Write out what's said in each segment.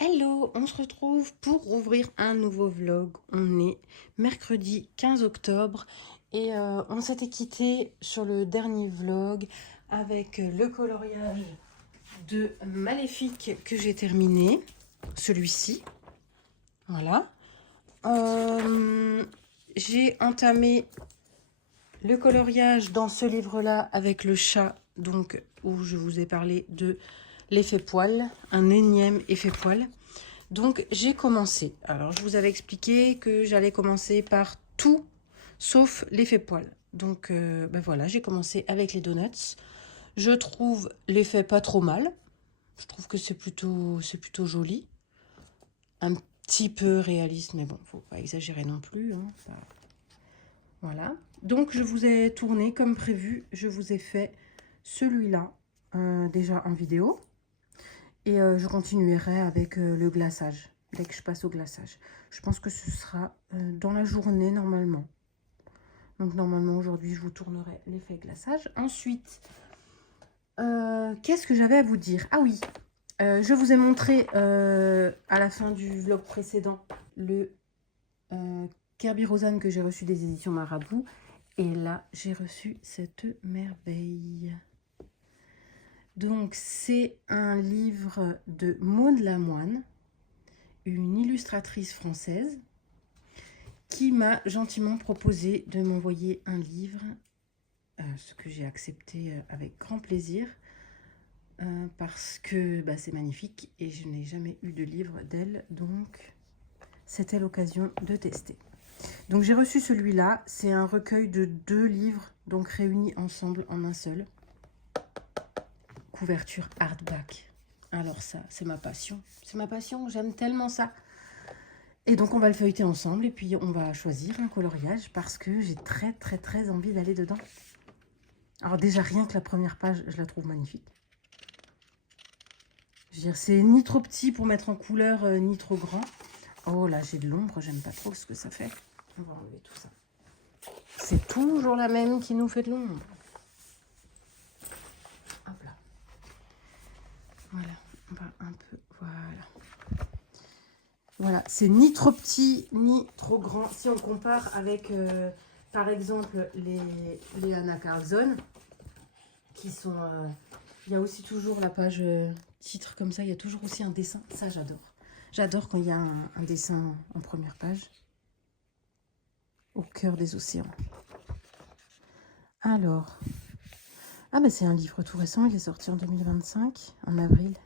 Hello, on se retrouve pour ouvrir un nouveau vlog. On est mercredi 15 octobre et on s'était quitté sur le dernier vlog avec le coloriage de Maléfique que j'ai terminé, celui-ci. Voilà. J'ai entamé le coloriage dans ce livre-là avec le chat, donc où je vous ai parlé de l'effet poil, un énième effet poil. Donc j'ai commencé. Alors je vous avais expliqué que j'allais commencer par tout sauf l'effet poil. Donc ben voilà, j'ai commencé avec les donuts. Je trouve l'effet pas trop mal. Je trouve que c'est plutôt joli. Un petit peu réaliste, mais bon, faut pas exagérer non plus, hein. Voilà. Donc je vous ai tourné comme prévu. Je vous ai fait celui-là déjà en vidéo. Et je continuerai avec le glaçage, dès que je passe au glaçage. Je pense que ce sera dans la journée normalement. Donc normalement aujourd'hui je vous tournerai l'effet glaçage. Ensuite, qu'est-ce que j'avais à vous dire? Ah oui, je vous ai montré à la fin du vlog précédent le Kerby Rosanne que j'ai reçu des éditions Marabout. Et là, j'ai reçu cette merveille. Donc, c'est un livre de Maud Lamoine, une illustratrice française, qui m'a gentiment proposé de m'envoyer un livre, ce que j'ai accepté avec grand plaisir, parce que bah, c'est magnifique et je n'ai jamais eu de livre d'elle, donc c'était l'occasion de tester. Donc j'ai reçu celui-là, c'est un recueil de 2 livres, donc réunis ensemble en un seul. Couverture hardback. Alors ça, c'est ma passion. C'est ma passion, j'aime tellement ça. Et donc on va le feuilleter ensemble et puis on va choisir un coloriage parce que j'ai très envie d'aller dedans. Alors déjà rien que la première page, je la trouve magnifique. Je veux dire, c'est ni trop petit pour mettre en couleur, ni trop grand. Oh là, j'ai de l'ombre, j'aime pas trop ce que ça fait. On va enlever tout ça. C'est toujours la même qui nous fait de l'ombre. Hop là. Voilà, on va un peu, voilà. Voilà, c'est ni trop petit, ni trop grand. Si on compare avec, par exemple, les Anna Carlson, qui sont... il y a aussi toujours la page titre comme ça, il y a toujours aussi un dessin. Ça, j'adore. J'adore quand il y a un dessin en première page. Au cœur des océans. Alors... Ah ben c'est un livre tout récent, il est sorti en 2025, en avril.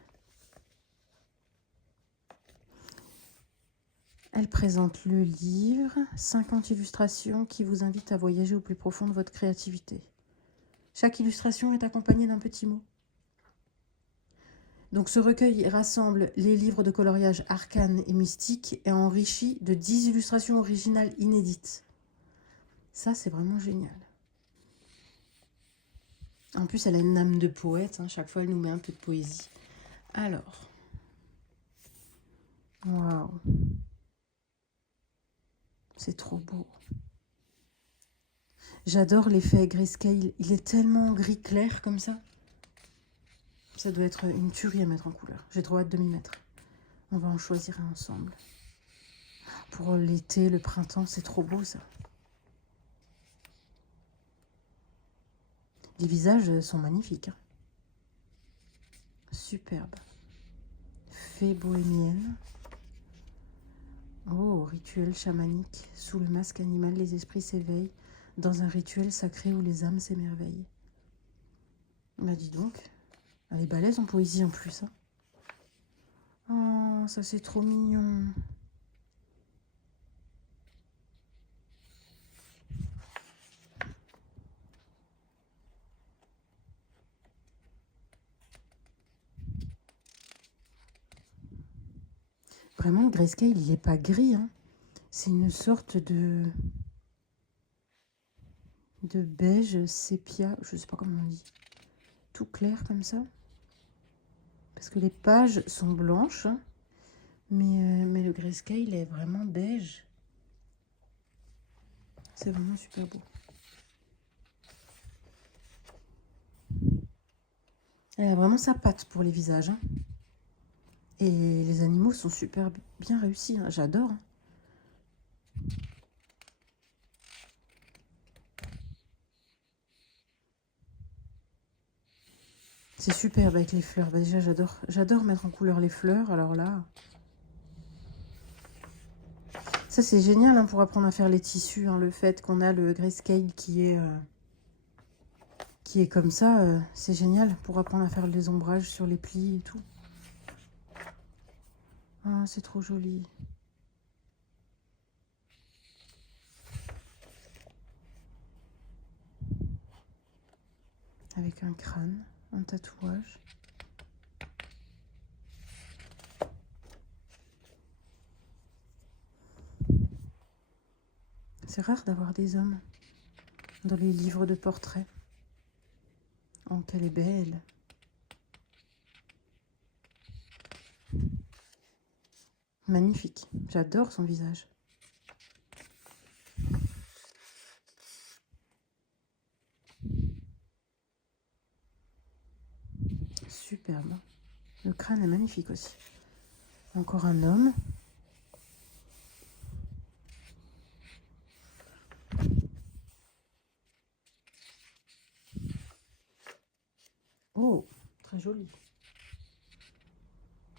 Elle présente le livre, 50 illustrations qui vous invitent à voyager au plus profond de votre créativité. Chaque illustration est accompagnée d'un petit mot. Donc ce recueil rassemble les livres de coloriage arcane et mystique et enrichi de 10 illustrations originales inédites. Ça, c'est vraiment génial. En plus, elle a une âme de poète, hein. Chaque fois, elle nous met un peu de poésie. Alors. Waouh. C'est trop beau. J'adore l'effet grayscale. Il est tellement gris clair comme ça. Ça doit être une tuerie à mettre en couleur. J'ai trop hâte de m'y mettre. On va en choisir un ensemble. Pour l'été, le printemps, c'est trop beau ça. Les visages sont magnifiques, hein. Superbe. Fée bohémienne. Oh, rituel chamanique. Sous le masque animal, les esprits s'éveillent dans un rituel sacré où les âmes s'émerveillent. Bah dis donc, elle est balèze en poésie en plus, hein. Oh, ça c'est trop mignon. Vraiment, le grayscale, il n'est pas gris, hein. C'est une sorte de beige sépia, je sais pas comment on dit. Tout clair comme ça. Parce que les pages sont blanches, hein, mais le grayscale est vraiment beige. C'est vraiment super beau. Elle a vraiment sa patte pour les visages, hein. Et les animaux sont super bien réussis, hein. J'adore. C'est superbe avec les fleurs. Bah, déjà, j'adore mettre en couleur les fleurs. Alors là, ça c'est génial hein, pour apprendre à faire les tissus. Hein, le fait qu'on a le grayscale qui est comme ça, c'est génial pour apprendre à faire les ombrages sur les plis et tout. Ah, c'est trop joli. Avec un crâne, un tatouage. C'est rare d'avoir des hommes dans les livres de portraits. Oh, qu'elle est belle. Magnifique. J'adore son visage. Superbe. Le crâne est magnifique aussi. Encore un homme. Oh, très joli.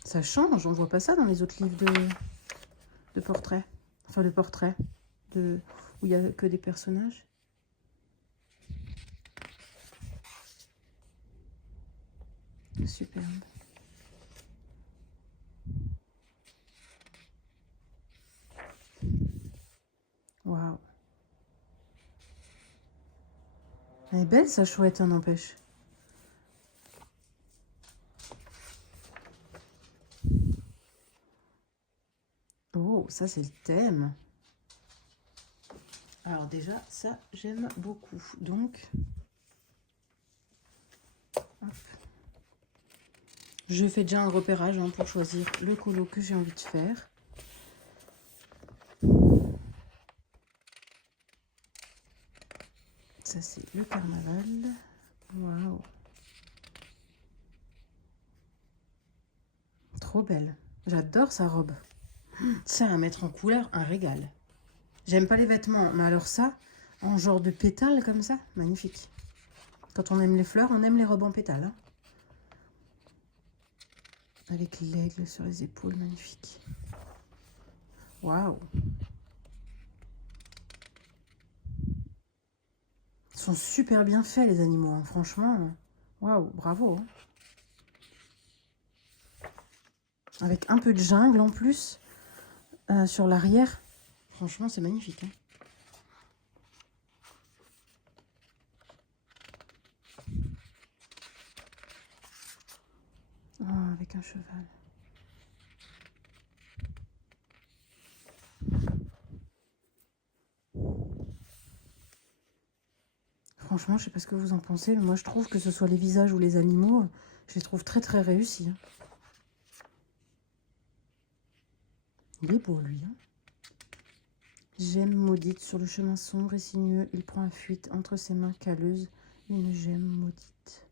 Ça change, on voit pas ça dans les autres livres de portraits. Enfin, de portraits, où il n'y a que des personnages. Superbe. Waouh. Elle est belle, sa chouette, hein, n'empêche. Oh, ça, c'est le thème. Alors déjà, ça, j'aime beaucoup. Donc, hop. Je fais déjà un repérage hein, pour choisir le colo que j'ai envie de faire. Ça, c'est le carnaval. Waouh. Trop belle. J'adore sa robe. Ça, à mettre en couleur, un régal. J'aime pas les vêtements, mais alors ça, en genre de pétales comme ça, magnifique. Quand on aime les fleurs, on aime les robes en pétales. Hein. Avec l'aigle sur les épaules, magnifique. Waouh. Ils sont super bien faits, les animaux. Hein. Franchement, waouh, bravo. Hein. Avec un peu de jungle en plus, sur l'arrière. Franchement, c'est magnifique. Hein. Oh, avec un cheval. Franchement, je sais pas ce que vous en pensez, mais moi je trouve que ce soit les visages ou les animaux, je les trouve très très réussis. Hein. Il est beau lui. Hein. Gemme maudite sur le chemin sombre et sinueux, il prend à fuite entre ses mains calleuses une gemme maudite.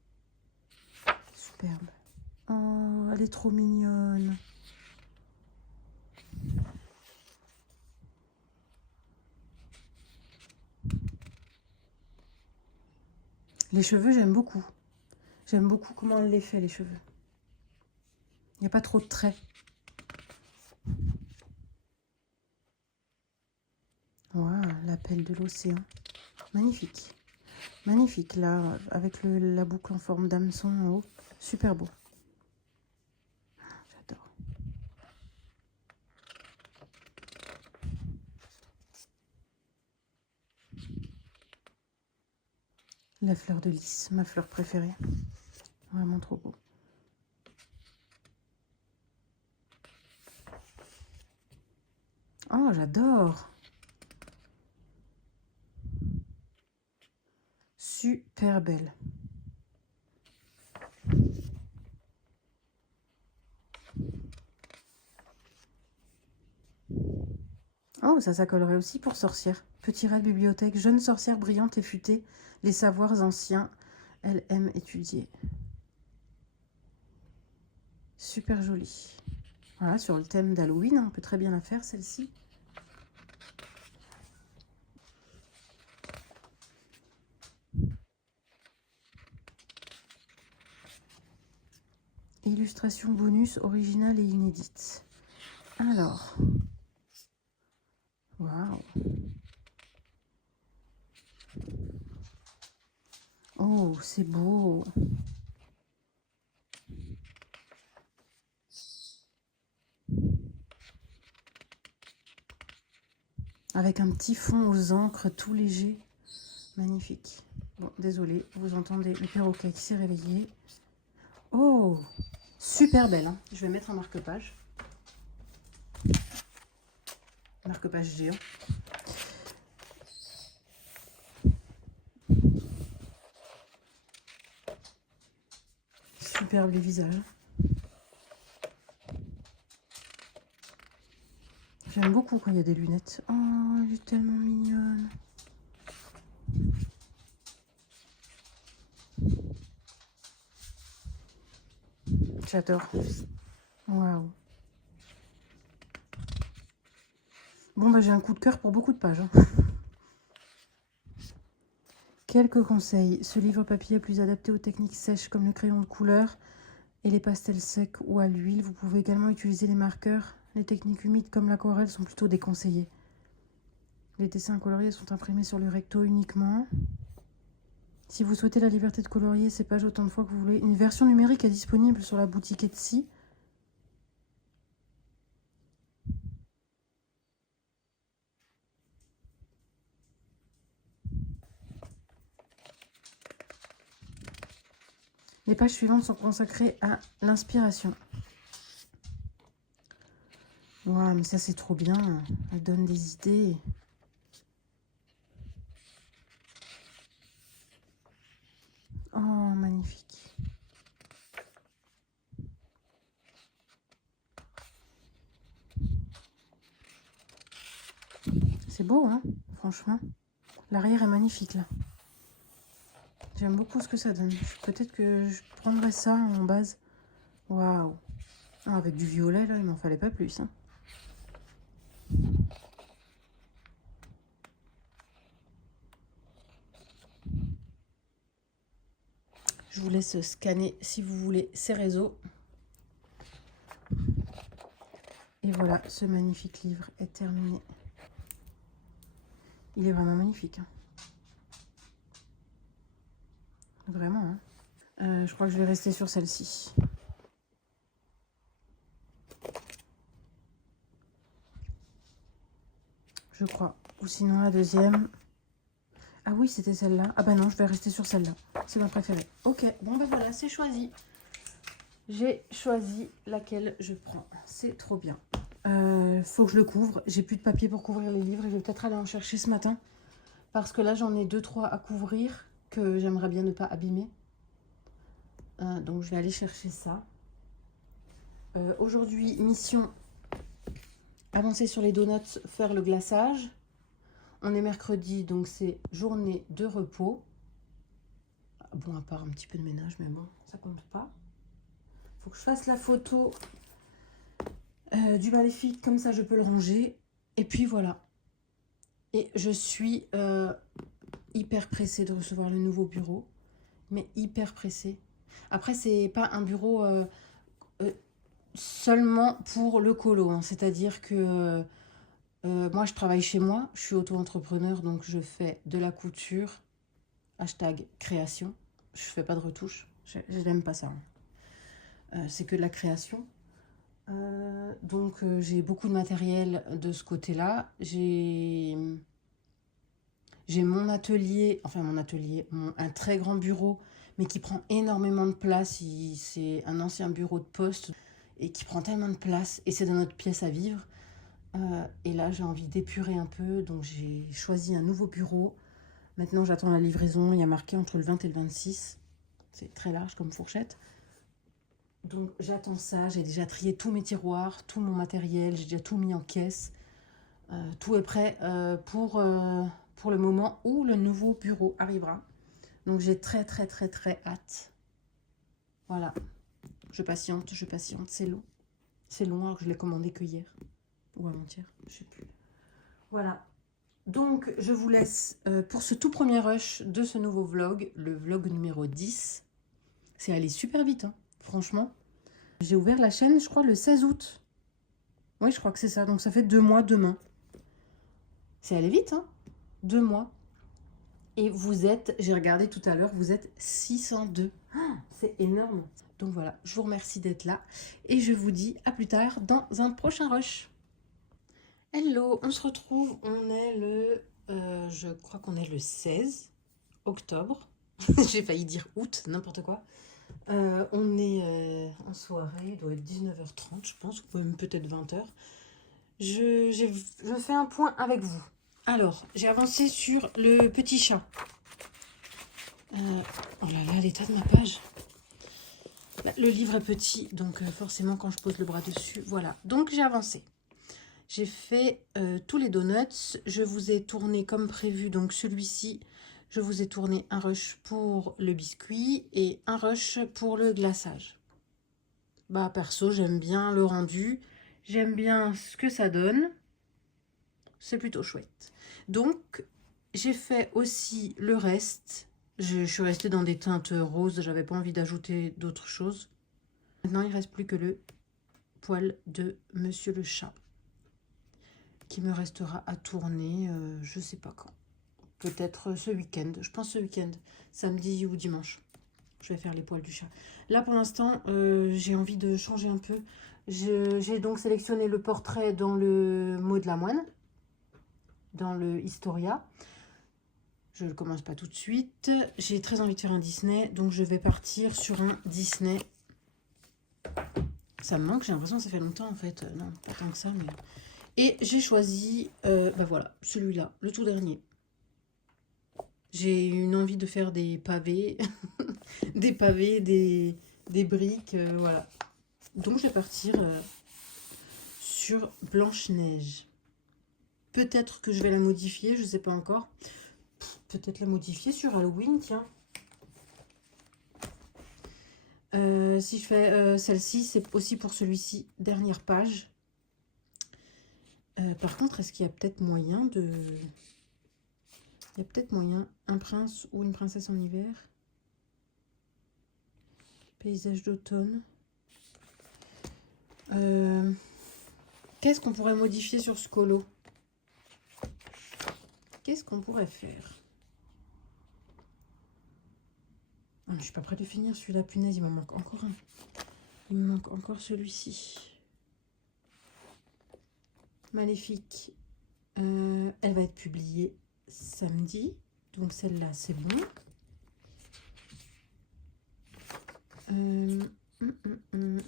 Superbe. Oh, elle est trop mignonne. Les cheveux, j'aime beaucoup. J'aime beaucoup comment elle les fait, les cheveux. Il n'y a pas trop de traits. Waouh, l'appel de l'océan. Magnifique. Magnifique, là, avec la boucle en forme d'hameçon en haut. Super beau. J'adore. La fleur de lys, ma fleur préférée. Vraiment trop beau. Oh, j'adore. Super belle. Oh, ça collerait aussi pour sorcière. Petit rat de bibliothèque, jeune sorcière brillante et futée, les savoirs anciens, elle aime étudier. Super joli. Voilà, sur le thème d'Halloween, on peut très bien la faire, celle-ci. Illustration bonus originale et inédite. Alors, waouh. Oh, c'est beau. Avec un petit fond aux encres tout léger. Magnifique. Bon, désolé, vous entendez le perroquet qui s'est réveillé. Oh, super belle. Hein. Je vais mettre un marque-page. Marque-page géant. Superbe les visages. J'aime beaucoup quand il y a des lunettes. Oh, elle est tellement mignonne. J'adore. Waouh. Bon, bah, j'ai un coup de cœur pour beaucoup de pages. Hein. Quelques conseils. Ce livre papier est plus adapté aux techniques sèches comme le crayon de couleur et les pastels secs ou à l'huile. Vous pouvez également utiliser les marqueurs. Les techniques humides comme l'aquarelle sont plutôt déconseillées. Les dessins coloriés sont imprimés sur le recto uniquement. Si vous souhaitez la liberté de colorier ces pages autant de fois que vous voulez, une version numérique est disponible sur la boutique Etsy. Les pages suivantes sont consacrées à l'inspiration. Waouh, mais ça c'est trop bien. Elle donne des idées. Oh, magnifique. C'est beau, hein, franchement. L'arrière est magnifique, là. J'aime beaucoup ce que ça donne. Peut-être que je prendrais ça en base. Waouh. Ah, avec du violet, là, il m'en fallait pas plus. Hein. Je vous laisse scanner, si vous voulez, ces réseaux. Et voilà, ce magnifique livre est terminé. Il est vraiment magnifique. Hein. Vraiment. Hein. Je crois que je vais rester sur celle-ci. Je crois. Ou sinon la deuxième. Ah oui, c'était celle-là. Ah bah non, je vais rester sur celle-là. C'est ma préférée. Ok, bon bah voilà, c'est choisi. J'ai choisi laquelle je prends. C'est trop bien. Faut que je le couvre. J'ai plus de papier pour couvrir les livres. Je vais peut-être aller en chercher ce matin. Parce que là, j'en ai 2-3 à couvrir que j'aimerais bien ne pas abîmer. Donc, je vais aller chercher ça. Aujourd'hui, mission avancer sur les donuts, faire le glaçage. On est mercredi, donc c'est journée de repos. Bon, à part un petit peu de ménage, mais bon, ça compte pas. Faut que je fasse la photo du maléfique, comme ça je peux le ranger. Et puis voilà. Et je suis hyper pressée de recevoir le nouveau bureau. Mais hyper pressée. Après, c'est pas un bureau seulement pour le colo. Hein. C'est-à-dire que moi, je travaille chez moi. Je suis auto-entrepreneur, donc je fais de la couture. Hashtag création. Je fais pas de retouches. Je n'aime pas ça. Hein. C'est que de la création. Donc j'ai beaucoup de matériel de ce côté-là. J'ai mon atelier, un très grand bureau, mais qui prend énormément de place. C'est un ancien bureau de poste et qui prend tellement de place. Et c'est dans notre pièce à vivre. Et là, j'ai envie d'épurer un peu. Donc j'ai choisi un nouveau bureau. Maintenant, j'attends la livraison. Il y a marqué entre le 20 et le 26. C'est très large comme fourchette. Donc j'attends ça, j'ai déjà trié tous mes tiroirs, tout mon matériel, j'ai déjà tout mis en caisse. Tout est prêt pour le moment où le nouveau bureau arrivera. Donc j'ai très hâte. Voilà, je patiente, c'est long. C'est long, alors que je l'ai commandé que hier. Ou avant-hier, je sais plus. Voilà. Donc, je vous laisse pour ce tout premier rush de ce nouveau vlog, le vlog numéro 10. C'est allé super vite, hein, franchement. J'ai ouvert la chaîne, je crois, le 16 août. Oui, je crois que c'est ça. Donc, ça fait 2 mois demain. C'est allé vite, hein, 2 mois. Et vous êtes, j'ai regardé tout à l'heure, vous êtes 602. Oh, c'est énorme. Donc voilà, je vous remercie d'être là. Et je vous dis à plus tard dans un prochain rush. Hello, on se retrouve, on est je crois qu'on est le 16 octobre. J'ai failli dire août, n'importe quoi. On est en soirée, il doit être 19h30 je pense, ou même peut-être 20h. Je fais un point avec vous. Alors, j'ai avancé sur le petit chat. Oh là là, l'état de ma page. Le livre est petit, donc forcément quand je pose le bras dessus, voilà. Donc j'ai avancé. J'ai fait tous les donuts. Je vous ai tourné comme prévu, donc celui-ci, je vous ai tourné un rush pour le biscuit et un rush pour le glaçage. Bah perso, j'aime bien le rendu, j'aime bien ce que ça donne. C'est plutôt chouette. Donc, j'ai fait aussi le reste. Je suis restée dans des teintes roses, j'avais pas envie d'ajouter d'autres choses. Maintenant, il ne reste plus que le poil de Monsieur le Chat, qui me restera à tourner, je sais pas quand. Peut-être ce week-end, je pense ce week-end, samedi ou dimanche. Je vais faire les poils du chat. Là, pour l'instant, j'ai envie de changer un peu. J'ai donc sélectionné le portrait dans le Maud de la Moine, dans le Historia. Je ne commence pas tout de suite. J'ai très envie de faire un Disney, donc je vais partir sur un Disney. Ça me manque, j'ai l'impression que ça fait longtemps en fait. Non, pas tant que ça, mais... Et j'ai choisi, bah voilà, celui-là, le tout dernier. J'ai une envie de faire des pavés, des pavés, des briques, voilà. Donc je vais partir sur Blanche-Neige. Peut-être que je vais la modifier, je ne sais pas encore. Peut-être la modifier sur Halloween, tiens. Si je fais celle-ci, c'est aussi pour celui-ci, dernière page. Par contre, est-ce qu'il y a peut-être moyen de... Il y a peut-être moyen, un prince ou une princesse en hiver. Paysage d'automne. Qu'est-ce qu'on pourrait modifier sur ce colo? Qu'est-ce qu'on pourrait faire? Je ne suis pas prête de finir celui-là, punaise, il m'en manque encore un. Il me manque encore celui-ci. Maléfique. Elle va être publiée samedi. Donc celle-là, c'est bon.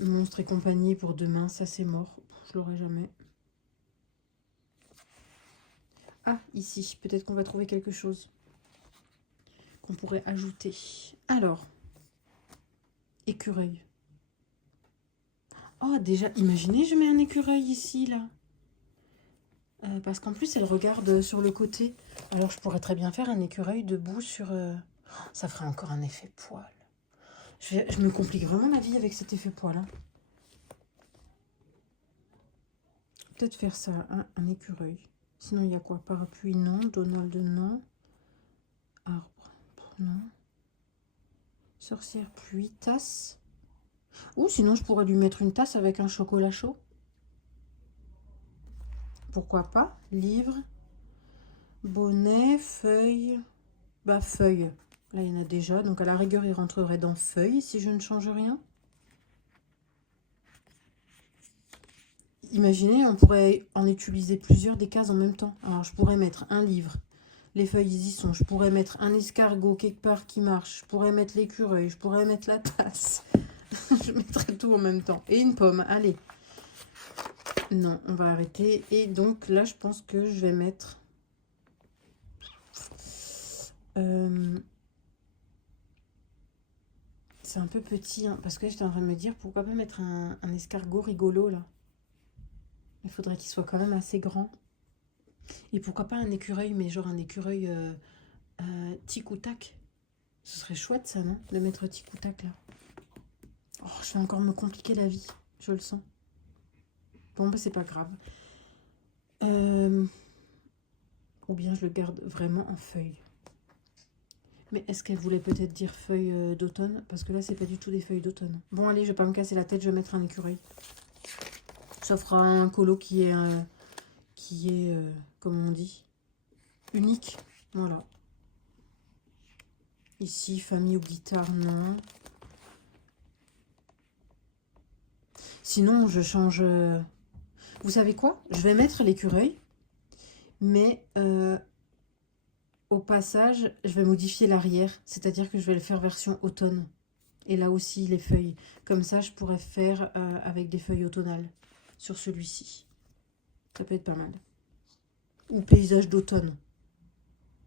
Monstre et compagnie pour demain, ça c'est mort. Je l'aurai jamais. Ah, ici, peut-être qu'on va trouver quelque chose qu'on pourrait ajouter. Alors, écureuil. Oh, déjà, imaginez, je mets un écureuil ici, là. Parce qu'en plus, elle regarde sur le côté. Alors, je pourrais très bien faire un écureuil debout sur... Ça ferait encore un effet poil. Je me complique vraiment la vie avec cet effet poil. Hein. Peut-être faire ça, hein, un écureuil. Sinon, il y a quoi? Parapluie, non. Donald, non. Arbre, non. Sorcière, pluie, tasse. Ou sinon, je pourrais lui mettre une tasse avec un chocolat chaud. Pourquoi pas? Livre, bonnet, feuille. Bah, feuille. Là, il y en a déjà. Donc, à la rigueur, il rentrerait dans feuille si je ne change rien. Imaginez, on pourrait en utiliser plusieurs des cases en même temps. Alors, je pourrais mettre un livre. Les feuilles y sont. Je pourrais mettre un escargot quelque part qui marche. Je pourrais mettre l'écureuil. Je pourrais mettre la tasse. Je mettrai tout en même temps. Et une pomme. Allez. Non, on va arrêter. Et donc, là, je pense que je vais mettre... C'est un peu petit, hein, parce que j'étais en train de me dire, pourquoi pas mettre un escargot rigolo, là. Il faudrait qu'il soit quand même assez grand. Et pourquoi pas un écureuil, mais genre un écureuil tic ou tac. Ce serait chouette, ça, non? De mettre tic ou tac, là. Oh, je vais encore me compliquer la vie, je le sens. Bon, bah, c'est pas grave. Ou bien je le garde vraiment en feuilles. Mais est-ce qu'elle voulait peut-être dire feuilles d'automne? Parce que là, c'est pas du tout des feuilles d'automne. Bon, allez, je vais pas me casser la tête, je vais mettre un écureuil. Ça fera un colo qui est, comme on dit, unique. Voilà. Ici, famille ou guitare, non. Sinon, je change... Vous savez quoi? Je vais mettre l'écureuil, mais au passage, je vais modifier l'arrière. C'est-à-dire que je vais le faire version automne. Et là aussi, les feuilles. Comme ça, je pourrais faire avec des feuilles automnales sur celui-ci. Ça peut être pas mal. Ou paysage d'automne.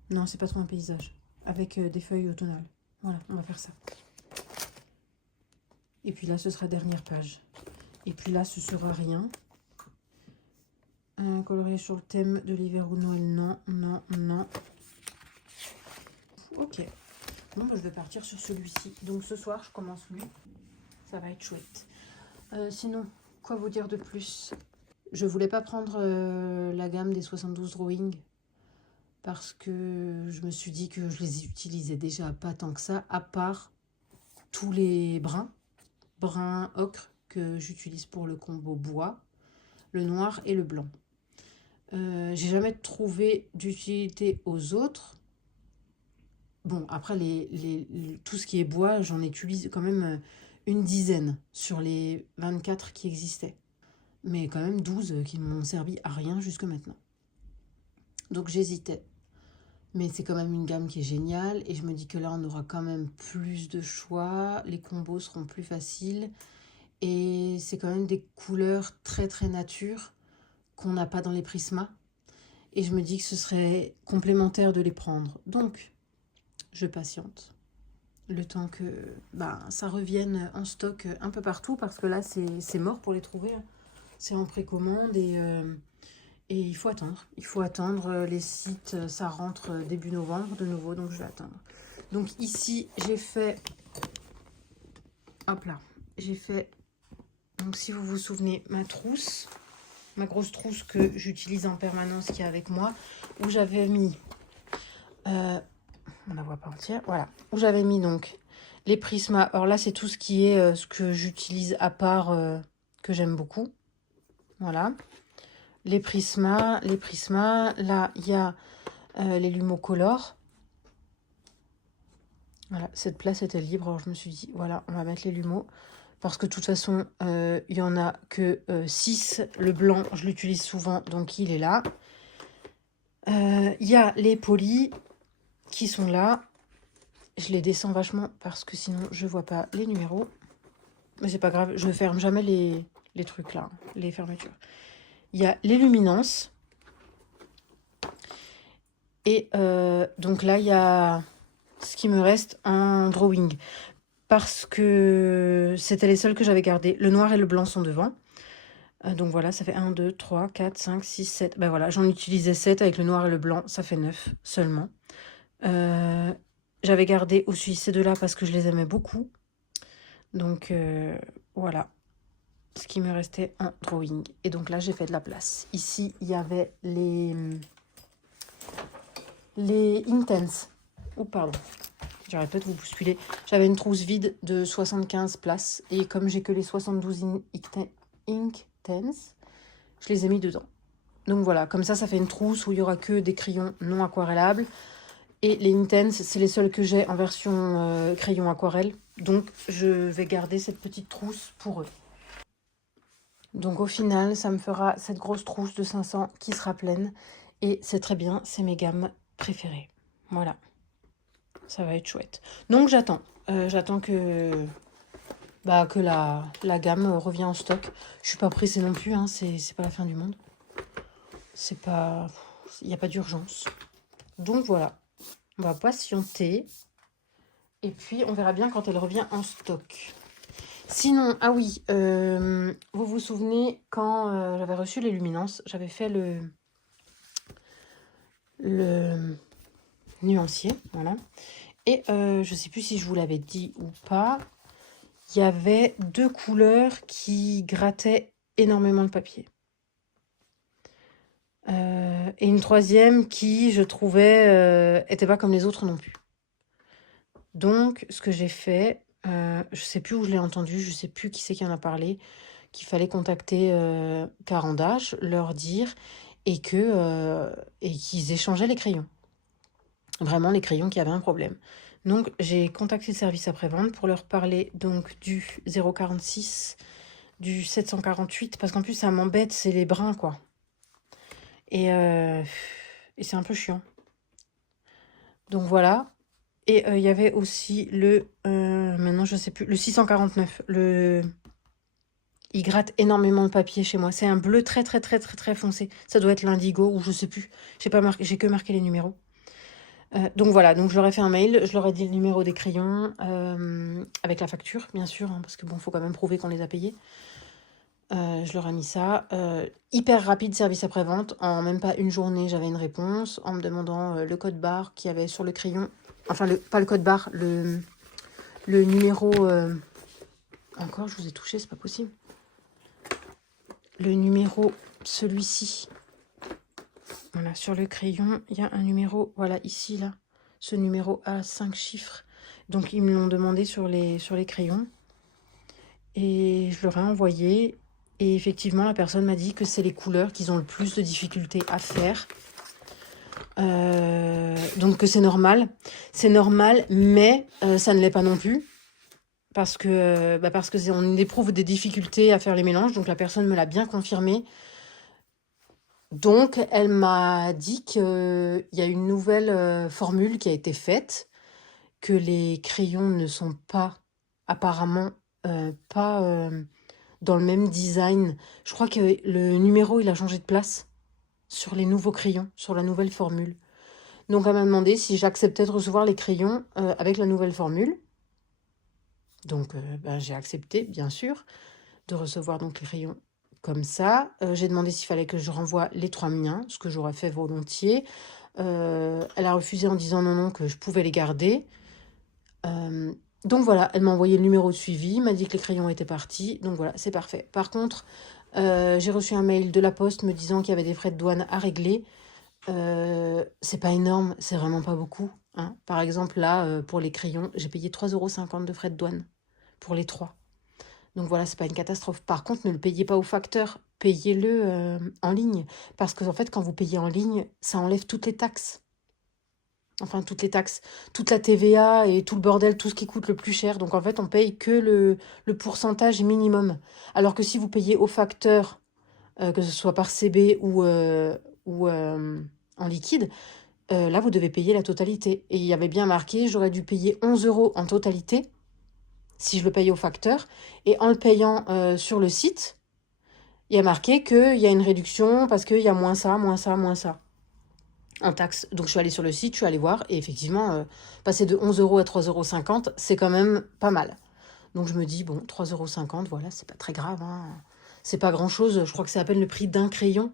Non, c'est pas trop un paysage. Avec des feuilles automnales. Voilà, on va faire ça. Et puis là, ce sera dernière page. Et puis là, ce sera rien. Un coloriage sur le thème de l'hiver ou Noël, non, non, non. Ok. Bon, bah, je vais partir sur celui-ci. Donc ce soir, je commence lui. Ça va être chouette. Sinon, quoi vous dire de plus? Je voulais pas prendre la gamme des 72 drawing parce que je me suis dit que je les utilisais déjà pas tant que ça, à part tous les bruns ocre que j'utilise pour le combo bois, le noir et le blanc. J'ai jamais trouvé d'utilité aux autres. Bon, après, tout ce qui est bois, j'en utilise quand même une dizaine sur les 24 qui existaient. Mais quand même 12 qui ne m'ont servi à rien jusque maintenant. Donc j'hésitais. Mais c'est quand même une gamme qui est géniale. Et je me dis que là, on aura quand même plus de choix. Les combos seront plus faciles. Et c'est quand même des couleurs très très nature qu'on n'a pas dans les Prisma. Et je me dis que ce serait complémentaire de les prendre. Donc, je patiente. Le temps que ça revienne en stock un peu partout. Parce que là, c'est mort pour les trouver. C'est en précommande et il faut attendre. Il faut attendre. Les sites, ça rentre début novembre de nouveau. Donc, je vais attendre. Donc, ici, j'ai fait... Hop là. J'ai fait... Donc, si vous vous souvenez, ma trousse... Ma grosse trousse que j'utilise en permanence qui est avec moi, où j'avais mis, on la voit pas entière, voilà, où j'avais mis donc les Prisma. Alors là, c'est tout ce qui est ce que j'utilise à part, que j'aime beaucoup. Voilà, les Prisma. Là, il y a les Lumocolor. Voilà, cette place était libre, alors je me suis dit, voilà, on va mettre les Lumos. Parce que de toute façon, il n'y en a que 6. Le blanc, je l'utilise souvent, donc il est là. Il y a les polis qui sont là. Je les descends vachement parce que sinon, je ne vois pas les numéros. Mais c'est pas grave, je ne ferme jamais les trucs là, les fermetures. Il y a les luminances. Et donc là, il y a ce qui me reste en drawing. Parce que c'était les seuls que j'avais gardés. Le noir et le blanc sont devant. Donc voilà, ça fait 1, 2, 3, 4, 5, 6, 7. Ben voilà, j'en utilisais 7 avec le noir et le blanc. Ça fait 9 seulement. J'avais gardé aussi ces deux-là parce que je les aimais beaucoup. Donc voilà ce qui me restait en drawing. Et donc là, j'ai fait de la place. Ici, il y avait les Intense. Oh, pardon. J'arrête pas de vous bousculer. J'avais une trousse vide de 75 places. Et comme j'ai que les 72 Intense, je les ai mis dedans. Donc voilà, comme ça fait une trousse où il y aura que des crayons non aquarellables. Et les Intense, c'est les seuls que j'ai en version crayon aquarelle. Donc je vais garder cette petite trousse pour eux. Donc au final, ça me fera cette grosse trousse de 500 qui sera pleine. Et c'est très bien, c'est mes gammes préférées. Voilà. Ça va être chouette. Donc j'attends. J'attends que la gamme revient en stock. Je suis pas pressée non plus, hein, c'est pas la fin du monde. C'est pas... Il n'y a pas d'urgence. Donc voilà. On va patienter. Et puis on verra bien quand elle revient en stock. Sinon, ah oui, vous vous souvenez quand j'avais reçu les luminances, j'avais fait le nuancier, voilà. Et je sais plus si je vous l'avais dit ou pas, il y avait 2 couleurs qui grattaient énormément le papier. Et une troisième qui, je trouvais, était pas comme les autres non plus. Donc, ce que j'ai fait, je sais plus où je l'ai entendu, je sais plus qui c'est qui en a parlé, qu'il fallait contacter Carandache, leur dire, et et qu'ils échangeaient les crayons. Vraiment les crayons qui avaient un problème. Donc, j'ai contacté le service après-vente pour leur parler donc du 046, du 748, parce qu'en plus, ça m'embête, c'est les brins, quoi. Et, euh, et c'est un peu chiant. Donc voilà. Et il y avait aussi maintenant je sais plus, le 649. Il gratte énormément le papier chez moi. C'est un bleu très très très très très foncé. Ça doit être l'indigo ou je sais plus. J'ai pas marqué, j'ai que marqué les numéros. Donc voilà, donc je leur ai fait un mail, je leur ai dit le numéro des crayons, avec la facture, bien sûr, hein, parce que bon, faut quand même prouver qu'on les a payés. Je leur ai mis ça. Hyper rapide service après-vente. En même pas une journée, j'avais une réponse en me demandant le code barre qu'il y avait sur le crayon. Enfin, pas le code barre, le numéro... Encore, je vous ai touché, c'est pas possible. Le numéro, celui-ci. Voilà, sur le crayon, il y a un numéro, voilà, ici, là. Ce numéro a 5 chiffres. Donc, ils me l'ont demandé sur les crayons. Et je leur ai envoyé. Et effectivement, la personne m'a dit que c'est les couleurs qu'ils ont le plus de difficultés à faire. Donc, que c'est normal. C'est normal, mais ça ne l'est pas non plus. Parce que on éprouve des difficultés à faire les mélanges. Donc, la personne me l'a bien confirmé. Donc, elle m'a dit qu'il y a une nouvelle formule qui a été faite, que les crayons ne sont pas, apparemment, pas dans le même design. Je crois que le numéro, il a changé de place sur les nouveaux crayons, sur la nouvelle formule. Donc, elle m'a demandé si j'acceptais de recevoir les crayons avec la nouvelle formule. Donc, j'ai accepté, bien sûr, de recevoir donc les crayons comme ça. J'ai demandé s'il fallait que je renvoie les 3 miens, ce que j'aurais fait volontiers. Elle a refusé en disant non, que je pouvais les garder. Donc voilà, elle m'a envoyé le numéro de suivi, m'a dit que les crayons étaient partis. Donc voilà, c'est parfait. Par contre, j'ai reçu un mail de la poste me disant qu'il y avait des frais de douane à régler. C'est pas énorme, c'est vraiment pas beaucoup, hein. Par exemple, là, pour les crayons, j'ai payé 3,50 € de frais de douane pour les 3. Donc voilà, c'est pas une catastrophe. Par contre, ne le payez pas au facteur, payez-le en ligne. Parce que en fait, quand vous payez en ligne, ça enlève toutes les taxes. Enfin, toutes les taxes, toute la TVA et tout le bordel, tout ce qui coûte le plus cher. Donc en fait, on paye que le pourcentage minimum. Alors que si vous payez au facteur, que ce soit par CB ou en liquide, là, vous devez payer la totalité. Et il y avait bien marqué, j'aurais dû payer 11 € en totalité si je le paye au facteur. Et en le payant sur le site, il y a marqué qu'il y a une réduction parce qu'il y a moins ça, moins ça, moins ça en taxes. Donc je suis allée sur le site, je suis allée voir, et effectivement, passer de 11 € à 3,50 €, c'est quand même pas mal. Donc je me dis, bon, 3,50 €, voilà, c'est pas très grave, hein. C'est pas grand-chose, je crois que c'est à peine le prix d'un crayon.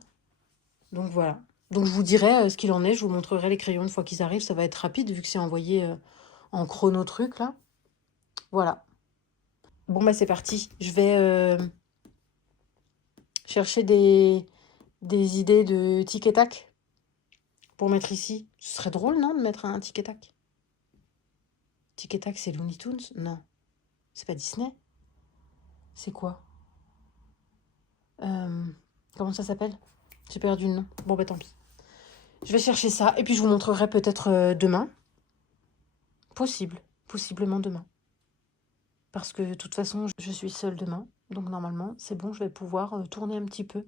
Donc voilà. Donc je vous dirai ce qu'il en est, je vous montrerai les crayons une fois qu'ils arrivent, ça va être rapide vu que c'est envoyé en chrono truc, là. Voilà. Bon, bah c'est parti. Je vais chercher des idées de tic et tac pour mettre ici. Ce serait drôle, non, de mettre un tic et tac? Tic et tac, c'est Looney Tunes? Non. C'est pas Disney? C'est quoi? Comment ça s'appelle? J'ai perdu le nom. Bon, bah tant pis. Je vais chercher ça et puis je vous montrerai peut-être demain. Possiblement demain. Parce que de toute façon, je suis seule demain. Donc normalement, c'est bon, je vais pouvoir tourner un petit peu.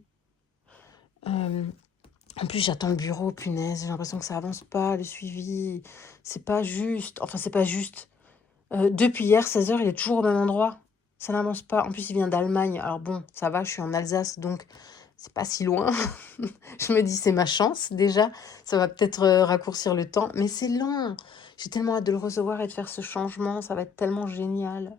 En plus, j'attends le bureau, punaise. J'ai l'impression que ça avance pas, le suivi. C'est pas juste. Enfin, c'est pas juste. Depuis hier, 16 h, il est toujours au même endroit. Ça n'avance pas. En plus, il vient d'Allemagne. Alors bon, ça va, je suis en Alsace, donc c'est pas si loin. Je me dis, c'est ma chance déjà. Ça va peut-être raccourcir le temps. Mais c'est long. J'ai tellement hâte de le recevoir et de faire ce changement. Ça va être tellement génial.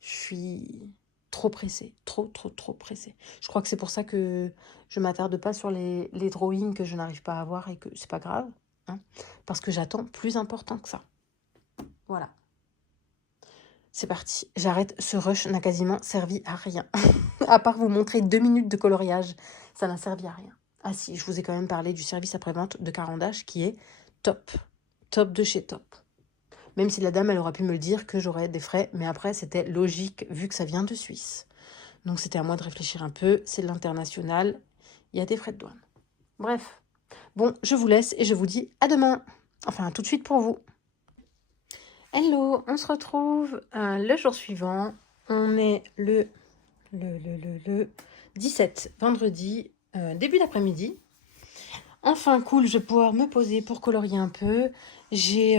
Je suis trop pressée. Trop, trop, trop pressée. Je crois que c'est pour ça que je m'attarde pas sur les drawings que je n'arrive pas à avoir et que c'est pas grave, hein, parce que j'attends plus important que ça. Voilà. C'est parti, j'arrête, ce rush n'a quasiment servi à rien. À part vous montrer 2 minutes de coloriage, ça n'a servi à rien. Ah si, je vous ai quand même parlé du service après-vente de Carandache qui est top. Top de chez top. Même si la dame, elle aurait pu me le dire que j'aurais des frais, mais après, c'était logique vu que ça vient de Suisse. Donc c'était à moi de réfléchir un peu, c'est de l'international, il y a des frais de douane. Bref, bon, je vous laisse et je vous dis à demain. Enfin, à tout de suite pour vous. Hello, on se retrouve le jour suivant. On est le 17, vendredi, début d'après-midi. Enfin cool, je vais pouvoir me poser pour colorier un peu. J'ai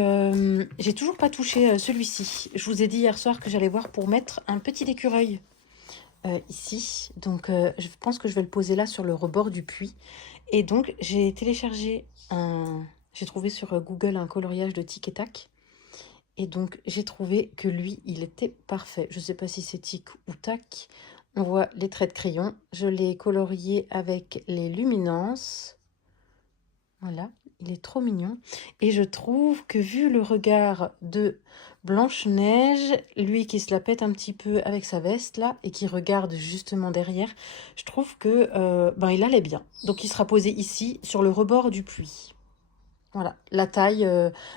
toujours pas touché celui-ci. Je vous ai dit hier soir que j'allais voir pour mettre un petit écureuil ici. Donc je pense que je vais le poser là sur le rebord du puits. Et donc j'ai téléchargé j'ai trouvé sur Google un coloriage de Tic et Tac. Et donc j'ai trouvé que lui, il était parfait. Je sais pas si c'est Tic ou Tac. On voit les traits de crayon. Je l'ai colorié avec les luminances. Voilà, il est trop mignon. Et je trouve que vu le regard de Blanche-Neige, lui qui se la pète un petit peu avec sa veste là, et qui regarde justement derrière, je trouve que il allait bien. Donc il sera posé ici, sur le rebord du puits. Voilà, la taille,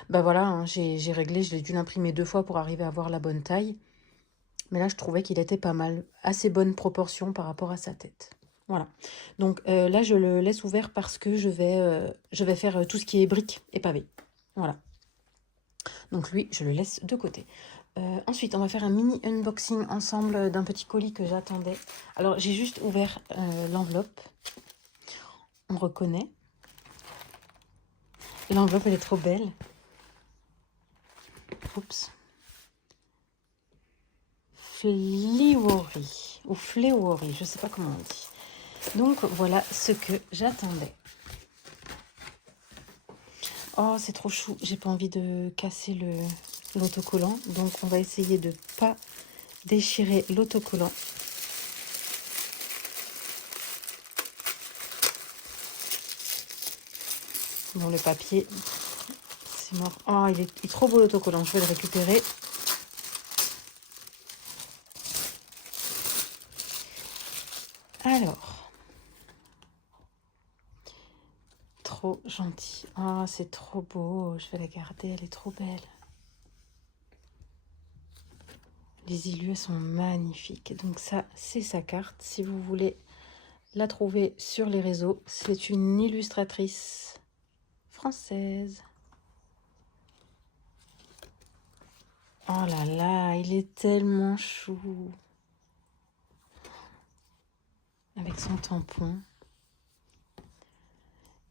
voilà, hein, j'ai réglé, je l'ai dû l'imprimer 2 fois pour arriver à avoir la bonne taille. Mais là, je trouvais qu'il était pas mal, assez bonne proportion par rapport à sa tête. Voilà. Donc là, je le laisse ouvert parce que je vais faire tout ce qui est briques et pavés. Voilà. Donc lui, je le laisse de côté. Ensuite, on va faire un mini unboxing ensemble d'un petit colis que j'attendais. Alors, j'ai juste ouvert l'enveloppe. On reconnaît. L'enveloppe, elle est trop belle. Oups. Fleeworry. Ou Fleeworry, je sais pas comment on dit. Donc, voilà ce que j'attendais. Oh, c'est trop chou. J'ai pas envie de casser l'autocollant. Donc, on va essayer de pas déchirer l'autocollant. Bon, le papier, c'est mort. Oh, il est trop beau l'autocollant. Je vais le récupérer. Alors. Trop gentil. Ah, c'est trop beau. Je vais la garder. Elle est trop belle. Les illus sont magnifiques. Donc ça, c'est sa carte. Si vous voulez la trouver sur les réseaux, c'est une illustratrice française. Oh là là, il est tellement chou. Avec son tampon.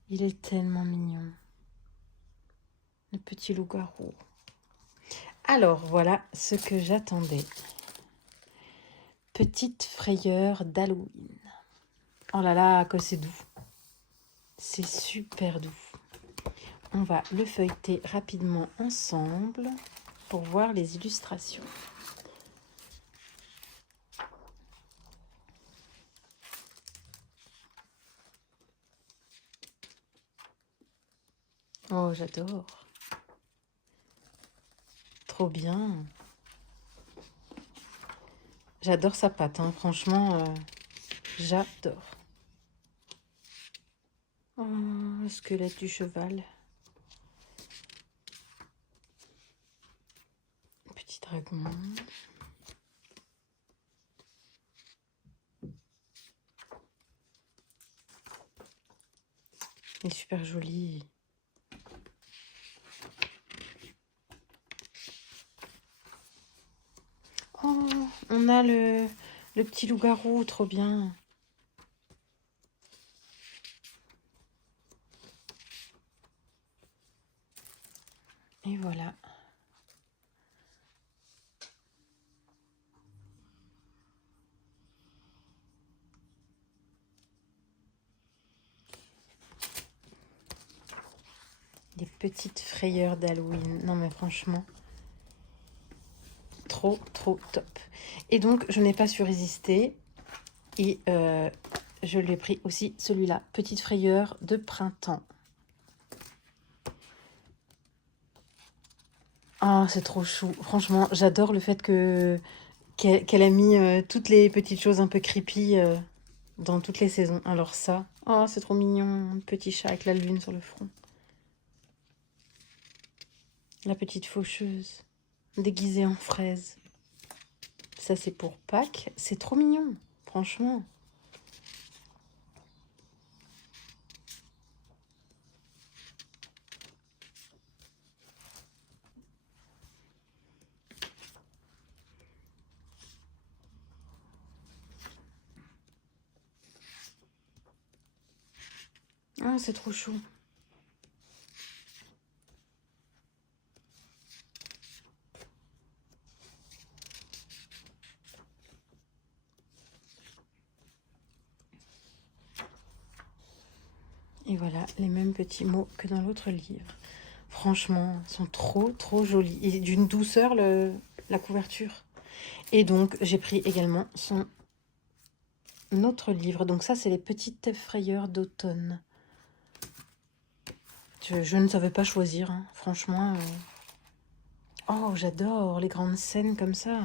Il est tellement mignon. Le petit loup-garou. Alors, voilà ce que j'attendais. Petite frayeur d'Halloween. Oh là là, que c'est doux. C'est super doux. On va le feuilleter rapidement ensemble pour voir les illustrations. Oh, j'adore. Trop bien. J'adore sa patte, hein. Franchement, j'adore. Oh, le squelette du cheval. Petit dragon. Il est super joli. Oh, on a le petit loup-garou, trop bien. Et voilà. Des petites frayeurs d'Halloween. Non mais franchement, trop top. Et donc, je n'ai pas su résister. Et je lui ai pris aussi celui-là. Petite frayeur de printemps. Ah, c'est trop chou. Franchement, j'adore le fait qu'elle a mis toutes les petites choses un peu creepy dans toutes les saisons. Alors ça, Oh, c'est trop mignon, un petit chat avec la lune sur le front. La petite faucheuse, déguisée en fraise. Ça, c'est pour Pâques. C'est trop mignon, franchement. Ah, c'est trop chou. Et voilà, les mêmes petits mots que dans l'autre livre. Franchement, ils sont trop, trop jolis. Et d'une douceur, la couverture. Et donc, j'ai pris également son autre livre. Donc ça, c'est les petites frayeurs d'automne. Je ne savais pas choisir, hein. Franchement. Oh, j'adore les grandes scènes comme ça.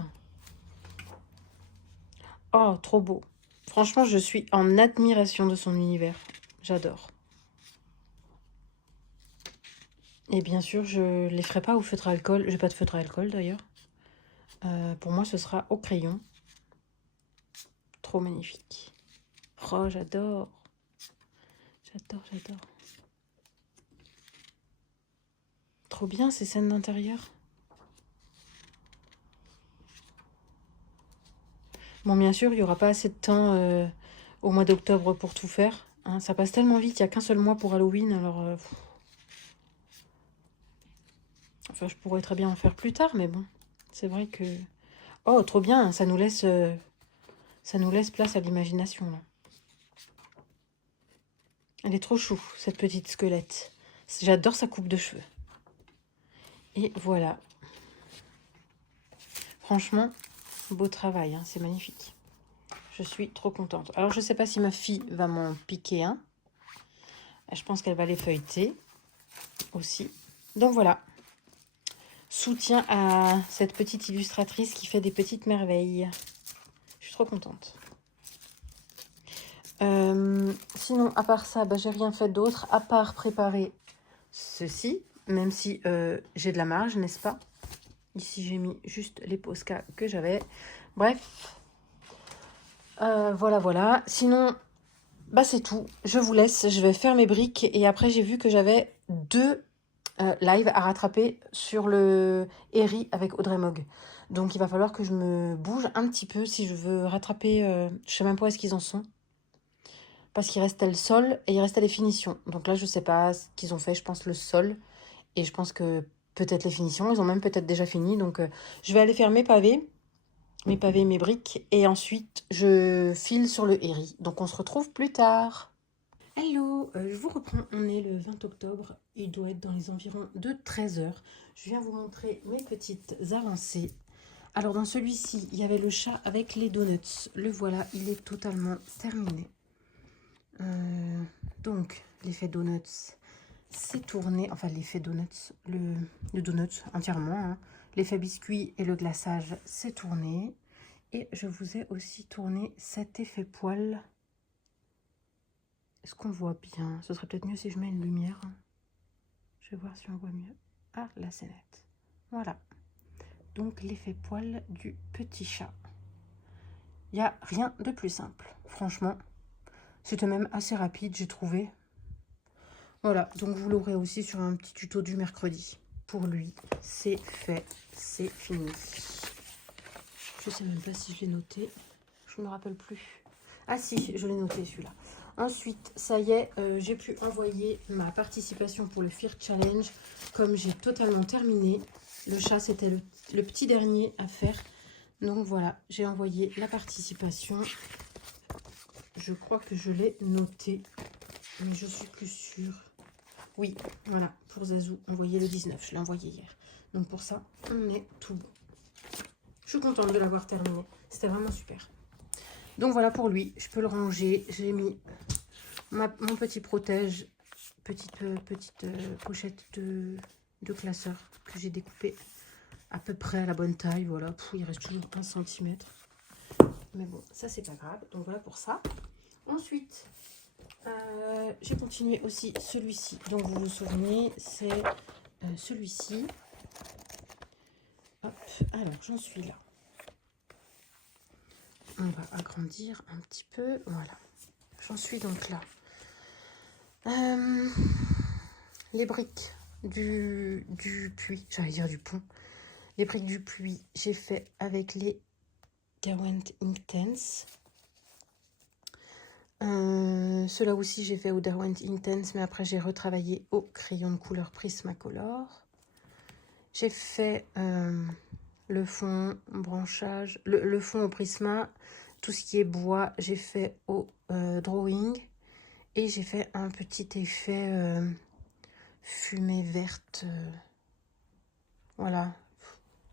Oh, trop beau. Franchement, je suis en admiration de son univers. J'adore. Et bien sûr, je les ferai pas au feutre à alcool. J'ai pas de feutre à alcool d'ailleurs. Pour moi, ce sera au crayon. Trop magnifique. Oh, j'adore. J'adore, j'adore. Trop bien ces scènes d'intérieur. Bon, bien sûr, il n'y aura pas assez de temps au mois d'octobre pour tout faire. Hein, ça passe tellement vite, il n'y a qu'un seul mois pour Halloween, alors... Enfin, je pourrais très bien en faire plus tard, mais bon, c'est vrai que... Oh, trop bien, ça nous laisse place à l'imagination, là. Elle est trop chou, cette petite squelette. J'adore sa coupe de cheveux. Et voilà. Franchement, beau travail, hein, c'est magnifique. Je suis trop contente. Alors, je ne sais pas si ma fille va m'en piquer un. Je pense qu'elle va les feuilleter aussi. Donc, voilà. Soutien à cette petite illustratrice qui fait des petites merveilles. Je suis trop contente. Sinon, à part ça, j'ai rien fait d'autre, à part préparer ceci, même si j'ai de la marge, n'est-ce pas? Ici, j'ai mis juste les Posca que j'avais. Bref, voilà. Sinon, c'est tout. Je vous laisse, je vais faire mes briques. Et après, j'ai vu que j'avais 2 lives à rattraper sur le Eri avec Audrey Mogg. Donc, il va falloir que je me bouge un petit peu si je veux rattraper... je sais même pas où est-ce qu'ils en sont. Parce qu'il restait le sol et il restait les finitions. Donc là, je sais pas ce qu'ils ont fait. Je pense le sol. Et je pense que peut-être les finitions. Ils ont même peut-être déjà fini. Donc je vais aller faire mes pavés, mes briques. Et ensuite, je file sur le Eri. Donc on se retrouve plus tard. Hello, je vous reprends. On est le 20 octobre. Il doit être dans les environs de 13 h. Je viens vous montrer mes petites avancées. Alors dans celui-ci, il y avait le chat avec les donuts. Le voilà, il est totalement terminé. Donc, l'effet donuts, c'est tourné, enfin l'effet donuts, le donut entièrement, hein. L'effet biscuit et le glaçage, c'est tourné. Et je vous ai aussi tourné cet effet poil. Est-ce qu'on voit bien? Ce serait peut-être mieux si je mets une lumière. Je vais voir si on voit mieux. Ah, là c'est net. Voilà. Donc l'effet poil du petit chat. Il n'y a rien de plus simple. Franchement, c'était même assez rapide, j'ai trouvé. Voilà, donc vous l'aurez aussi sur un petit tuto du mercredi. Pour lui, c'est fait, c'est fini. Je sais même pas si je l'ai noté. Je ne me rappelle plus. Ah si, je l'ai noté celui-là. Ensuite, ça y est, j'ai pu envoyer ma participation pour le Fear Challenge. Comme j'ai totalement terminé, le chat c'était le petit dernier à faire. Donc voilà, j'ai envoyé la participation. Je crois que je l'ai noté, mais je suis plus sûre. Oui, voilà, pour Zazou, envoyé le 19, je l'ai envoyé hier. Donc pour ça, on est tout bon. Je suis contente de l'avoir terminé, c'était vraiment super. Donc voilà pour lui, je peux le ranger. J'ai mis mon petit protège, petite pochette de classeur que j'ai découpé à peu près à la bonne taille. Voilà, il reste toujours 1 cm. Mais bon, ça c'est pas grave, donc voilà pour ça. Ensuite, j'ai continué aussi celui-ci. Donc, vous vous souvenez, c'est celui-ci. Hop, alors, j'en suis là. On va agrandir un petit peu. Voilà. J'en suis donc là. Les briques du puits, j'allais dire du pont. Les briques du puits, j'ai fait avec les Derwent Inktense. Ceux-là aussi, j'ai fait au Derwent Inktense, mais après, j'ai retravaillé au crayon de couleur Prismacolor. J'ai fait le fond branchage, le fond au Prisma, tout ce qui est bois, j'ai fait au drawing. Et j'ai fait un petit effet fumée verte, voilà,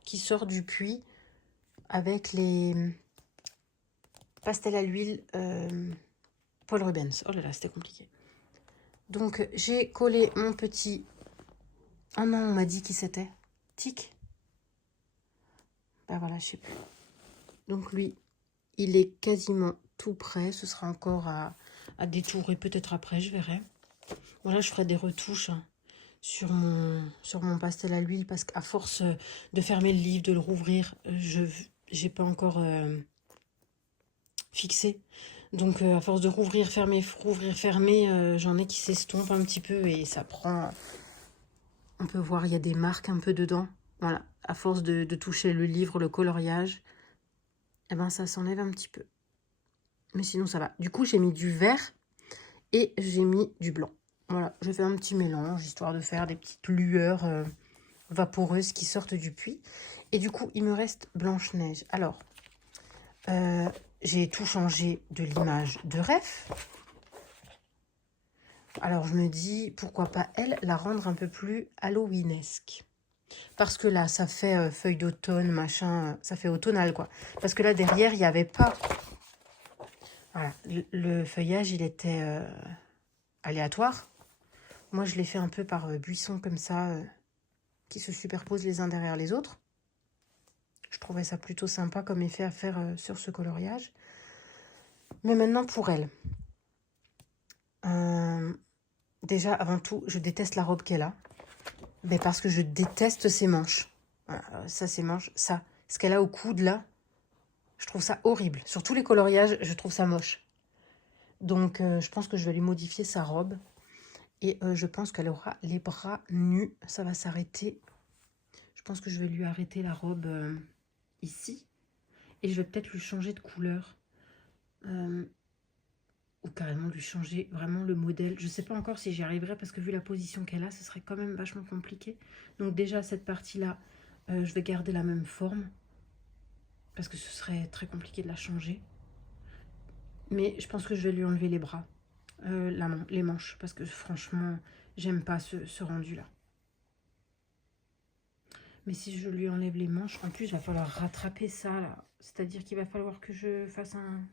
qui sort du puits avec les pastels à l'huile Paul Rubens. Oh là là, c'était compliqué. Donc, j'ai collé mon petit... Ah non, on m'a dit qui c'était. Tic. Ben voilà, je sais plus. Donc, lui, il est quasiment tout prêt. Ce sera encore à détourer peut-être après, je verrai. Voilà, je ferai des retouches sur mon pastel à l'huile parce qu'à force de fermer le livre, de le rouvrir, je n'ai pas encore fixé. Donc, à force de rouvrir, fermer, j'en ai qui s'estompent un petit peu et ça prend... On peut voir, il y a des marques un peu dedans. Voilà, à force de toucher le livre, le coloriage, eh ben, ça s'enlève un petit peu. Mais sinon, ça va. Du coup, j'ai mis du vert et j'ai mis du blanc. Voilà, je fais un petit mélange, histoire de faire des petites lueurs vaporeuses qui sortent du puits. Et du coup, il me reste Blanche-Neige. Alors, j'ai tout changé de l'image de Ref. Alors, je me dis, pourquoi pas elle, la rendre un peu plus halloweenesque. Parce que là, ça fait feuille d'automne, machin, ça fait automnal, quoi. Parce que là, derrière, il n'y avait pas... Voilà, le feuillage, il était aléatoire. Moi, je l'ai fait un peu par buissons comme ça, qui se superposent les uns derrière les autres. Je trouvais ça plutôt sympa comme effet à faire sur ce coloriage. Mais maintenant, pour elle. Déjà, avant tout, je déteste la robe qu'elle a. Mais parce que je déteste ses manches. Voilà, ça, ses manches, ça. Ce qu'elle a au coude, là, je trouve ça horrible. Sur tous les coloriages, je trouve ça moche. Donc, je pense que je vais lui modifier sa robe. Et je pense qu'elle aura les bras nus. Ça va s'arrêter. Je pense que je vais lui arrêter la robe ici. Et je vais peut-être lui changer de couleur. Ou carrément lui changer vraiment le modèle. Je ne sais pas encore si j'y arriverai parce que vu la position qu'elle a, ce serait quand même vachement compliqué. Donc déjà, cette partie-là, je vais garder la même forme. Parce que ce serait très compliqué de la changer. Mais je pense que je vais lui enlever les bras. Les manches. Parce que franchement, j'aime pas ce rendu-là. Mais si je lui enlève les manches, en plus, il va falloir rattraper ça, là. C'est-à-dire qu'il va falloir que je fasse un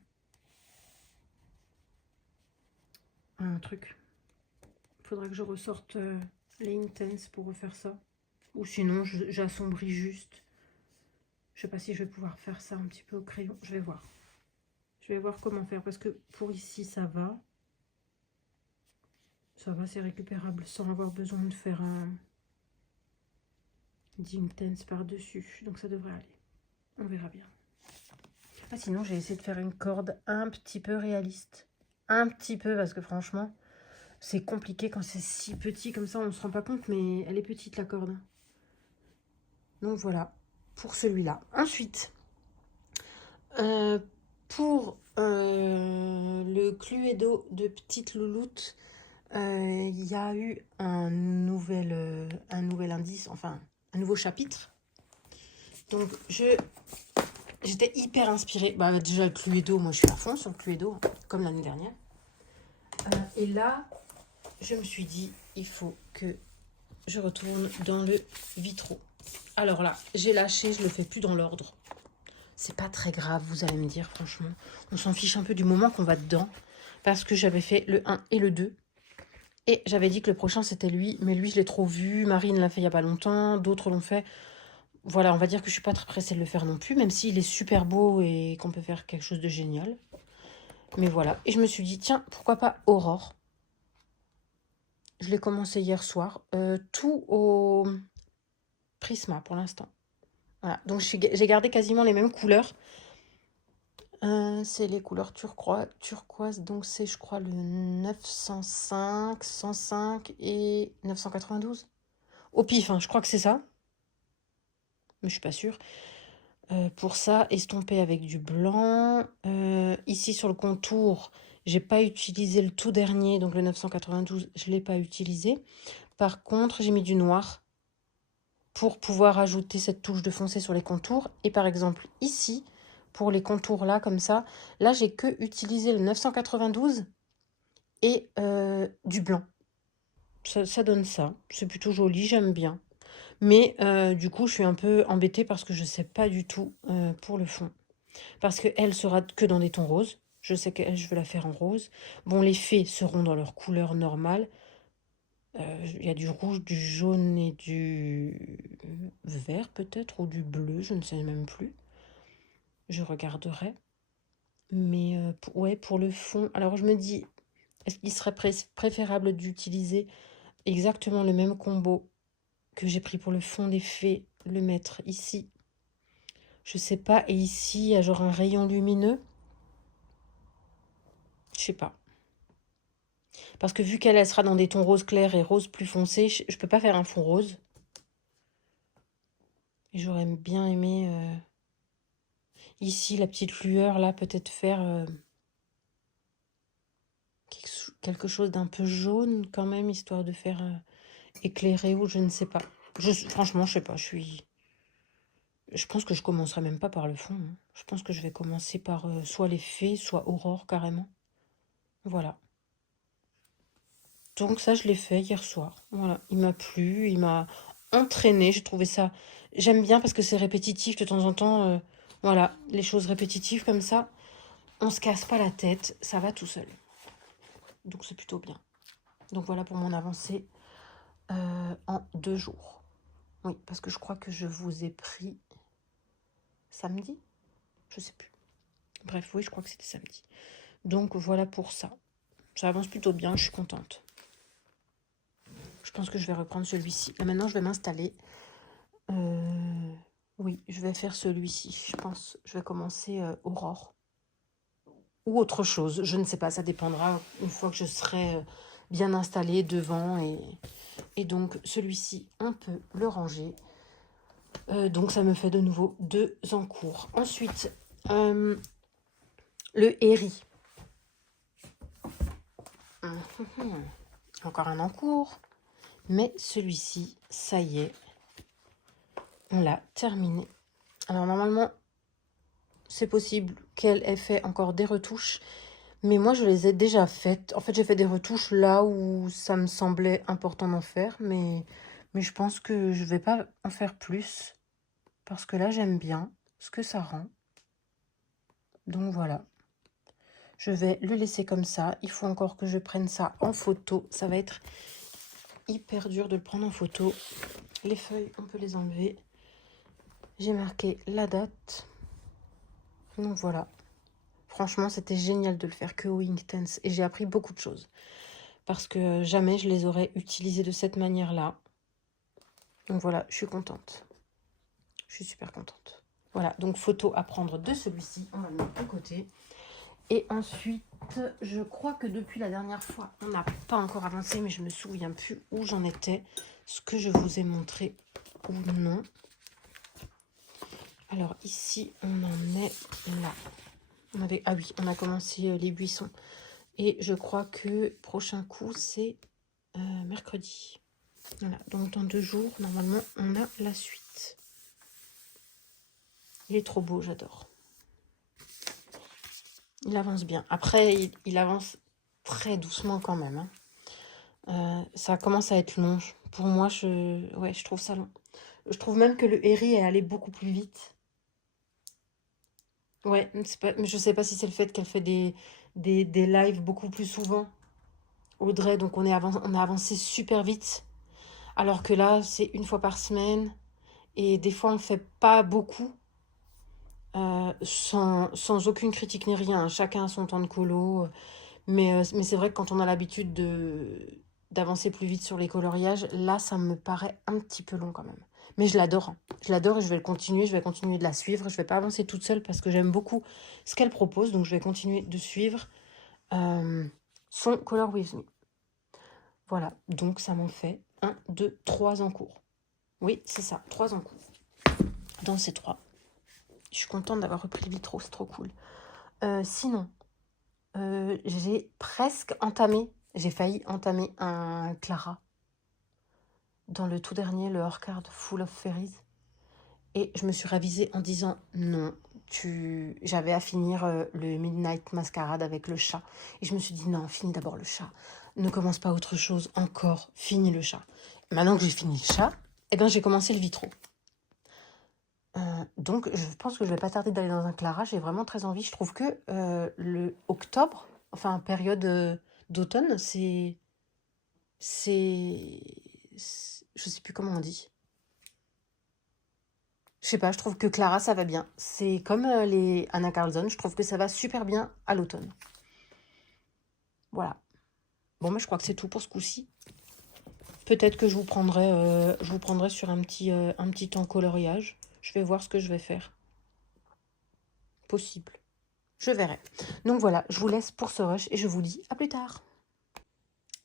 truc. Il faudra que je ressorte les Inktense pour refaire ça. Ou sinon, j'assombris juste. Je sais pas si je vais pouvoir faire ça un petit peu au crayon. Je vais voir. Je vais voir comment faire. Parce que pour ici, ça va. Ça va, c'est récupérable sans avoir besoin de faire un d'Inktense par-dessus. Donc ça devrait aller. On verra bien. Ah, sinon, j'ai essayé de faire une corde un petit peu réaliste. Un petit peu, parce que franchement, c'est compliqué quand c'est si petit comme ça. On ne se rend pas compte, mais elle est petite, la corde. Donc voilà, pour celui-là. Ensuite, pour le Cluedo de Petite Louloute, il y a eu un nouvel indice, enfin, un nouveau chapitre. Donc, j'étais hyper inspirée. Bah, déjà, le Cluedo, moi, je suis à fond sur le Cluedo, hein, comme l'année dernière. Et là, je me suis dit, il faut que je retourne dans le Vitro. Alors là, j'ai lâché, je le fais plus dans l'ordre. C'est pas très grave, vous allez me dire, franchement. On s'en fiche un peu du moment qu'on va dedans. Parce que j'avais fait le 1 et le 2. Et j'avais dit que le prochain, c'était lui. Mais lui, je l'ai trop vu. Marine l'a fait il n'y a pas longtemps. D'autres l'ont fait. Voilà, on va dire que je suis pas très pressée de le faire non plus. Même s'il est super beau et qu'on peut faire quelque chose de génial. Mais voilà. Et je me suis dit, tiens, pourquoi pas Aurore? Je l'ai commencé hier soir. Tout au Prisma pour l'instant. Voilà, donc j'ai gardé quasiment les mêmes couleurs. C'est les couleurs turquoise, donc c'est je crois le 905, 105 et 992. Au pif, hein, je crois que c'est ça, mais je suis pas sûre. Pour ça, estompé avec du blanc. Ici sur le contour, j'ai pas utilisé le tout dernier, donc le 992, je l'ai pas utilisé. Par contre, j'ai mis du noir pour pouvoir ajouter cette touche de foncé sur les contours. Et par exemple, ici, pour les contours là, comme ça, là, j'ai que utilisé le 992 et du blanc. Ça donne ça. C'est plutôt joli, j'aime bien. Mais du coup, je suis un peu embêtée parce que je ne sais pas du tout pour le fond. Parce qu'elle sera que dans des tons roses. Je sais qu'elle, je veux la faire en rose. Bon, les fées seront dans leur couleur normale. Il y a du rouge, du jaune et du vert peut-être, ou du bleu, je ne sais même plus. Je regarderai. Mais ouais, pour le fond, alors je me dis, est-ce qu'il serait préférable d'utiliser exactement le même combo que j'ai pris pour le fond des fées, le mettre ici? Je sais pas, et ici, il y a genre un rayon lumineux. Je sais pas. Parce que vu qu'elle sera dans des tons rose clair et rose plus foncé, je peux pas faire un fond rose. Et j'aurais bien aimé ici la petite lueur là, peut-être faire quelque chose d'un peu jaune quand même, histoire de faire éclairer ou je ne sais pas. Franchement, je sais pas, je pense que je commencerai même pas par le fond, hein. Je pense que je vais commencer par soit les fées, soit Aurore carrément. Voilà. Donc ça, je l'ai fait hier soir. Voilà, il m'a plu, il m'a entraîné. J'ai trouvé ça... J'aime bien parce que c'est répétitif de temps en temps. Voilà, les choses répétitives comme ça, on se casse pas la tête, ça va tout seul. Donc c'est plutôt bien. Donc voilà pour mon avancée en 2 jours. Oui, parce que je crois que je vous ai pris samedi. Je sais plus. Bref, oui, je crois que c'était samedi. Donc voilà pour ça. Ça avance plutôt bien, je suis contente. Je pense que je vais reprendre celui-ci. Là maintenant, je vais m'installer. Oui, je vais faire celui-ci. Je pense je vais commencer Aurore. Ou autre chose, je ne sais pas, ça dépendra une fois que je serai bien installée devant. Et donc celui-ci, on peut le ranger. Donc ça me fait de nouveau 2 en cours. Ensuite, le Herry. Encore un en cours. Mais celui-ci, ça y est, on l'a terminé. Alors normalement, c'est possible qu'elle ait fait encore des retouches. Mais moi, je les ai déjà faites. En fait, j'ai fait des retouches là où ça me semblait important d'en faire. Mais je pense que je vais pas en faire plus. Parce que là, j'aime bien ce que ça rend. Donc voilà. Je vais le laisser comme ça. Il faut encore que je prenne ça en photo. Ça va être hyper dur de le prendre en photo. Les feuilles, on peut les enlever. J'ai marqué la date. Donc voilà. Franchement, c'était génial de le faire que au Inktense. Et j'ai appris beaucoup de choses. Parce que jamais je les aurais utilisées de cette manière-là. Donc voilà, je suis contente. Je suis super contente. Voilà, donc photo à prendre de celui-ci. On va le mettre de côté. Et ensuite, je crois que depuis la dernière fois, on n'a pas encore avancé, mais je me souviens plus où j'en étais. Ce que je vous ai montré ou non. Alors ici, on en est là. Ah oui, on a commencé les buissons. Et je crois que prochain coup, c'est mercredi. Voilà, donc dans 2 jours, normalement, on a la suite. Il est trop beau, j'adore. Il avance bien. Après, il avance très doucement quand même, hein. Ça commence à être long. Pour moi, je trouve ça long. Je trouve même que le Herry est allé beaucoup plus vite. Ouais, mais je sais pas si c'est le fait qu'elle fait des lives beaucoup plus souvent. Audrey, donc on a avancé super vite. Alors que là, c'est 1 fois par semaine. Et des fois, on fait pas beaucoup. Sans aucune critique ni rien. Chacun a son temps de colo. Mais c'est vrai que quand on a l'habitude d'avancer plus vite sur les coloriages. Là, ça me paraît un petit peu long quand même. Mais je l'adore. Hein. Je l'adore et je vais le continuer. Je vais continuer de la suivre. Je vais pas avancer toute seule parce que j'aime beaucoup ce qu'elle propose. Donc, je vais continuer de suivre son Color With Me. Voilà. Donc, ça m'en fait 1, 2, 3 en cours. Oui, c'est ça. 3 en cours. Dans ces 3. Je suis contente d'avoir repris le vitraux. C'est trop cool. Sinon, j'ai presque entamé. J'ai failli entamer un Clara. Dans le tout dernier, le hors-card Full of Fairies. Et je me suis ravisée en disant non, j'avais à finir le Midnight Masquerade avec le chat. Et je me suis dit non, finis d'abord le chat. Ne commence pas autre chose encore, finis le chat. Et maintenant que j'ai fini le chat, eh ben, j'ai commencé le vitraux. Donc je pense que je vais pas tarder d'aller dans un Clara, j'ai vraiment très envie. Je trouve que le octobre, enfin période d'automne, je sais plus comment on dit. Je sais pas, je trouve que Clara, ça va bien. C'est comme les Anna Carlson, je trouve que ça va super bien à l'automne. Voilà. Bon, mais je crois que c'est tout pour ce coup-ci. Peut-être que je vous prendrai sur un petit temps coloriage. Je vais voir ce que je vais faire. Possible. Je verrai. Donc voilà, je vous laisse pour ce rush et je vous dis à plus tard.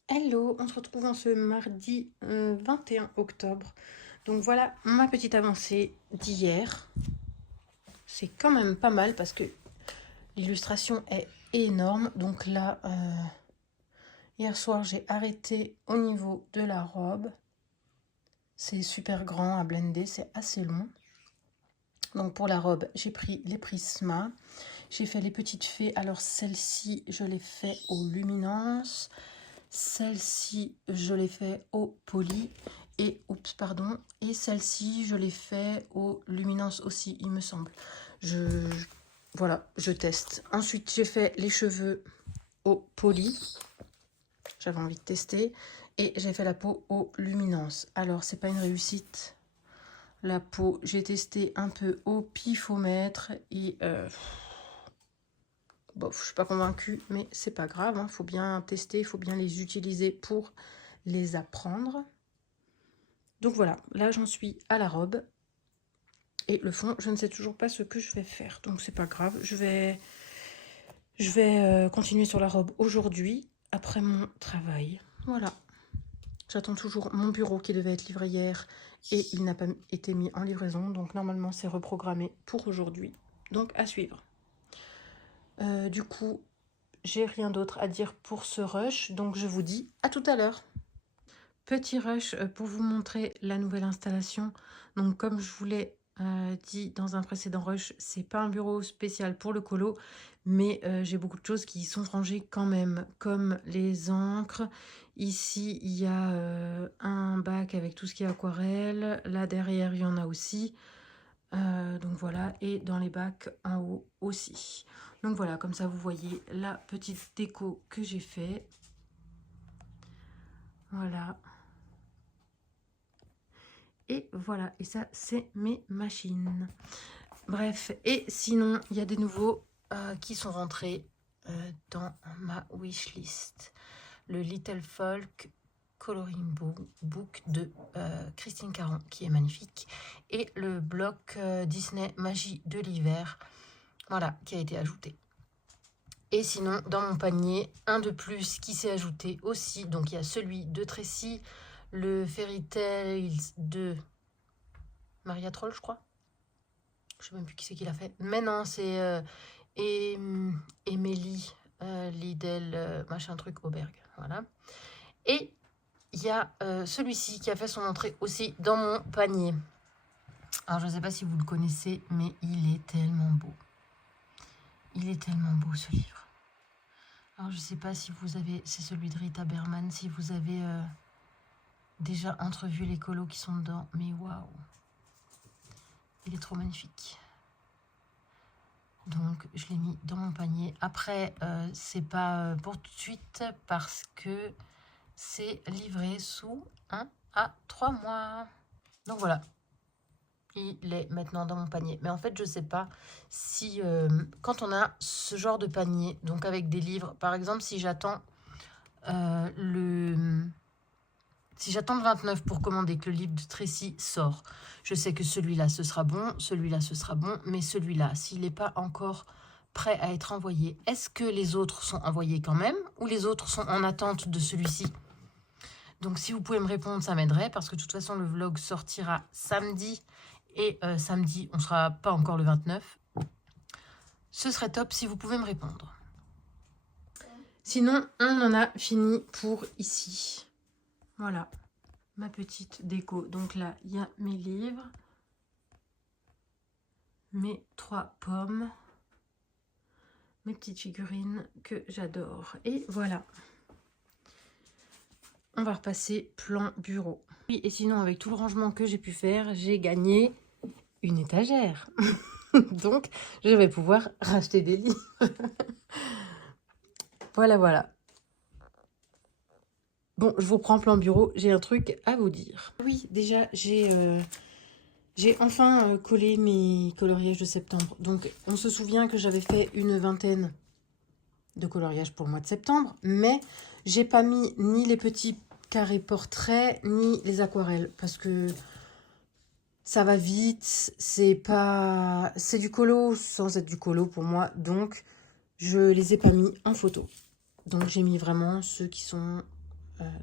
Hello, on se retrouve en ce mardi 21 octobre. Donc voilà ma petite avancée d'hier. C'est quand même pas mal parce que l'illustration est énorme. Donc là, hier soir, j'ai arrêté au niveau de la robe. C'est super grand à blender, c'est assez long. Donc pour la robe, j'ai pris les Prisma. J'ai fait les petites fées. Alors celle-ci, je l'ai fait au Luminance. Celle-ci, je l'ai fait au Poly. Et, et celle-ci, je l'ai fait au Luminance aussi, il me semble. Voilà, je teste. Ensuite, j'ai fait les cheveux au Poly. J'avais envie de tester. Et j'ai fait la peau au Luminance. Alors, c'est pas une réussite. La peau, j'ai testé un peu au pifomètre. Et bof, je suis pas convaincue, mais c'est pas grave. Il faut bien tester, il faut bien les utiliser pour les apprendre. Donc voilà, là j'en suis à la robe. Et le fond, je ne sais toujours pas ce que je vais faire. Donc c'est pas grave, je vais continuer sur la robe aujourd'hui, après mon travail. Voilà. J'attends toujours mon bureau qui devait être livré hier et il n'a pas été mis en livraison. Donc normalement c'est reprogrammé pour aujourd'hui. Donc à suivre. Du coup, j'ai rien d'autre à dire pour ce rush. Donc je vous dis à tout à l'heure. Petit rush pour vous montrer la nouvelle installation. Donc comme je vous l'ai dit dans un précédent rush, c'est pas un bureau spécial pour le colo, mais j'ai beaucoup de choses qui sont rangées quand même, comme les encres. Ici, il y a un bac avec tout ce qui est aquarelle. Là derrière, il y en a aussi. Donc voilà, et dans les bacs en haut aussi. Donc voilà, comme ça vous voyez la petite déco que j'ai fait. Voilà. Et voilà, et ça, c'est mes machines. Bref, et sinon, il y a des nouveaux qui sont rentrés dans ma wishlist. Le Little Folk Coloring Book de Christine Caron, qui est magnifique. Et le bloc Disney Magie de l'hiver, voilà, qui a été ajouté. Et sinon, dans mon panier, un de plus qui s'est ajouté aussi. Donc, il y a celui de Tracy, le Fairy Tales de Maria Troll, je crois. Je sais même plus qui c'est qui l'a fait. Mais non, c'est Emily Lidl, machin truc, Auberg. Voilà. Et il y a celui-ci qui a fait son entrée aussi dans mon panier. Alors, je ne sais pas si vous le connaissez, mais il est tellement beau. Il est tellement beau, ce livre. Alors, je ne sais pas si vous avez... C'est celui de Rita Berman. Si vous avez déjà entrevu les colos qui sont dedans. Mais waouh! Il est trop magnifique. Donc, je l'ai mis dans mon panier. Après, c'est pas pour tout de suite parce que c'est livré sous 1 à 3 mois. Donc, voilà. Il est maintenant dans mon panier. Mais en fait, je sais pas si... quand on a ce genre de panier, donc avec des livres, par exemple, si j'attends le Si j'attends le 29 pour commander que le livre de Tracy sort, je sais que celui-là, ce sera bon, celui-là, ce sera bon, mais celui-là, s'il n'est pas encore prêt à être envoyé, est-ce que les autres sont envoyés quand même ou les autres sont en attente de celui-ci? Donc, si vous pouvez me répondre, ça m'aiderait parce que de toute façon, le vlog sortira samedi et samedi, on ne sera pas encore le 29. Ce serait top si vous pouvez me répondre. Sinon, on en a fini pour ici. Voilà, ma petite déco. Donc là, il y a mes livres, mes 3 pommes, mes petites figurines que j'adore. Et voilà. On va repasser plan bureau. Oui, et sinon, avec tout le rangement que j'ai pu faire, j'ai gagné une étagère. Donc, je vais pouvoir racheter des livres. Voilà, voilà. Bon, je vous reprends plan bureau. J'ai un truc à vous dire. Oui, déjà, j'ai enfin collé mes coloriages de septembre. Donc, on se souvient que j'avais fait une vingtaine de coloriages pour le mois de septembre. Mais j'ai pas mis ni les petits carrés portraits, ni les aquarelles. Parce que ça va vite. C'est du colo sans être du colo pour moi. Donc, je les ai pas mis en photo. Donc, j'ai mis vraiment ceux qui sont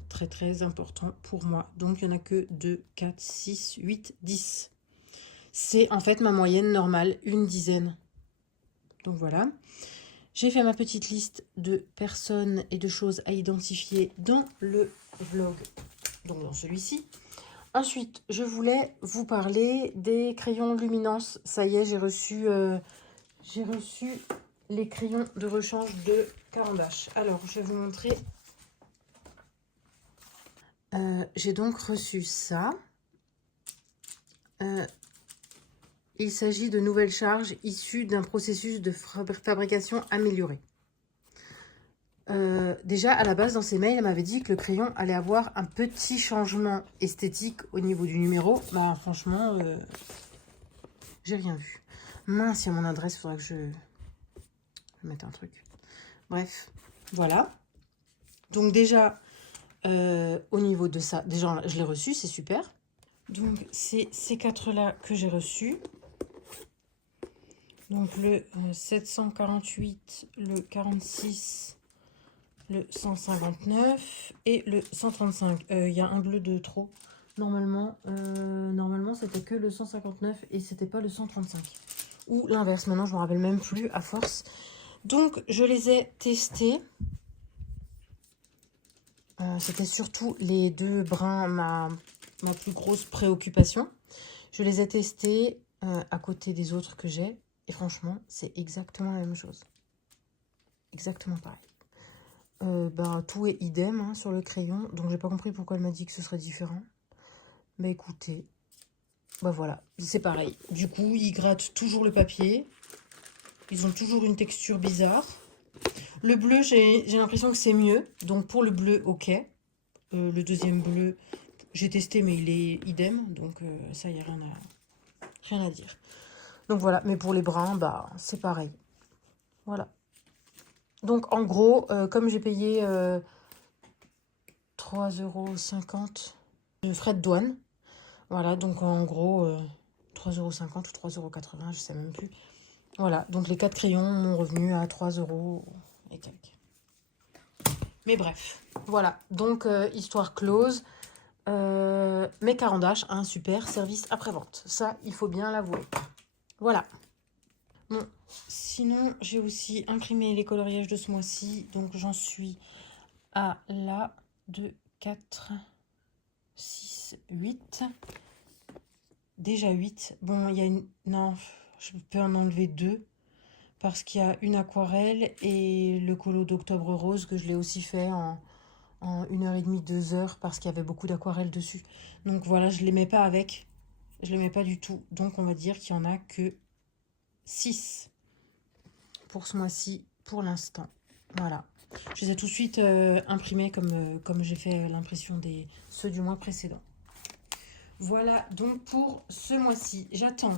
très, très importants pour moi. Donc, il n'y en a que 2, 4, 6, 8, 10. C'est en fait ma moyenne normale, une dizaine. Donc, voilà. J'ai fait ma petite liste de personnes et de choses à identifier dans le vlog, donc dans celui-ci. Ensuite, je voulais vous parler des crayons luminance. Ça y est, j'ai reçu les crayons de rechange de Caran d'Ache. Alors, je vais vous montrer. J'ai donc reçu ça. Il s'agit de nouvelles charges issues d'un processus de fabrication amélioré. Déjà, à la base, dans ses mails, elle m'avait dit que le crayon allait avoir un petit changement esthétique au niveau du numéro. Bah, franchement, j'ai rien vu. Mince, il y a mon adresse, il faudrait que je mette un truc. Bref, voilà. Donc déjà, au niveau de ça, déjà, je l'ai reçu, c'est super. Donc, c'est ces 4-là que j'ai reçus. Donc, le 748, le 46, le 159 et le 135. Il y a un bleu de trop. Normalement c'était que le 159 et c'était pas le 135. Ou l'inverse. Maintenant, je me rappelle même plus à force. Donc, je les ai testés. C'était surtout les 2 brins, ma plus grosse préoccupation. Je les ai testés à côté des autres que j'ai. Et franchement, c'est exactement la même chose. Exactement pareil. Tout est idem hein, sur le crayon. Donc, j'ai pas compris pourquoi elle m'a dit que ce serait différent. Mais écoutez, voilà, c'est pareil. Du coup, ils grattent toujours le papier. Ils ont toujours une texture bizarre. Le bleu, j'ai l'impression que c'est mieux. Donc, pour le bleu, ok. Le deuxième bleu, j'ai testé, mais il est idem. Donc, ça, il n'y a rien à dire. Donc, voilà. Mais pour les bruns, c'est pareil. Voilà. Donc, en gros, comme j'ai payé 3,50 € de frais de douane, voilà, donc en gros, 3,50 € ou 3,80 €, je sais même plus. Voilà, donc les 4 crayons m'ont revenu à 3 € et quelques. Mais bref, voilà, donc histoire close. Mes Caran d'Ache, un super service après-vente. Ça, il faut bien l'avouer. Voilà. Bon, sinon, j'ai aussi imprimé les coloriages de ce mois-ci. Donc, j'en suis à la 2, 4, 6, 8. Déjà 8. Bon, il y a une... Non, je peux en enlever 2. Parce qu'il y a une aquarelle et le colo d'Octobre Rose que je l'ai aussi fait en 1h30, 2 heures. Parce qu'il y avait beaucoup d'aquarelles dessus. Donc voilà, je ne les mets pas avec. Je ne les mets pas du tout. Donc on va dire qu'il n'y en a que 6 pour ce mois-ci, pour l'instant. Voilà. Je les ai tout de suite imprimés comme j'ai fait l'impression des ceux du mois précédent. Voilà donc pour ce mois-ci. J'attends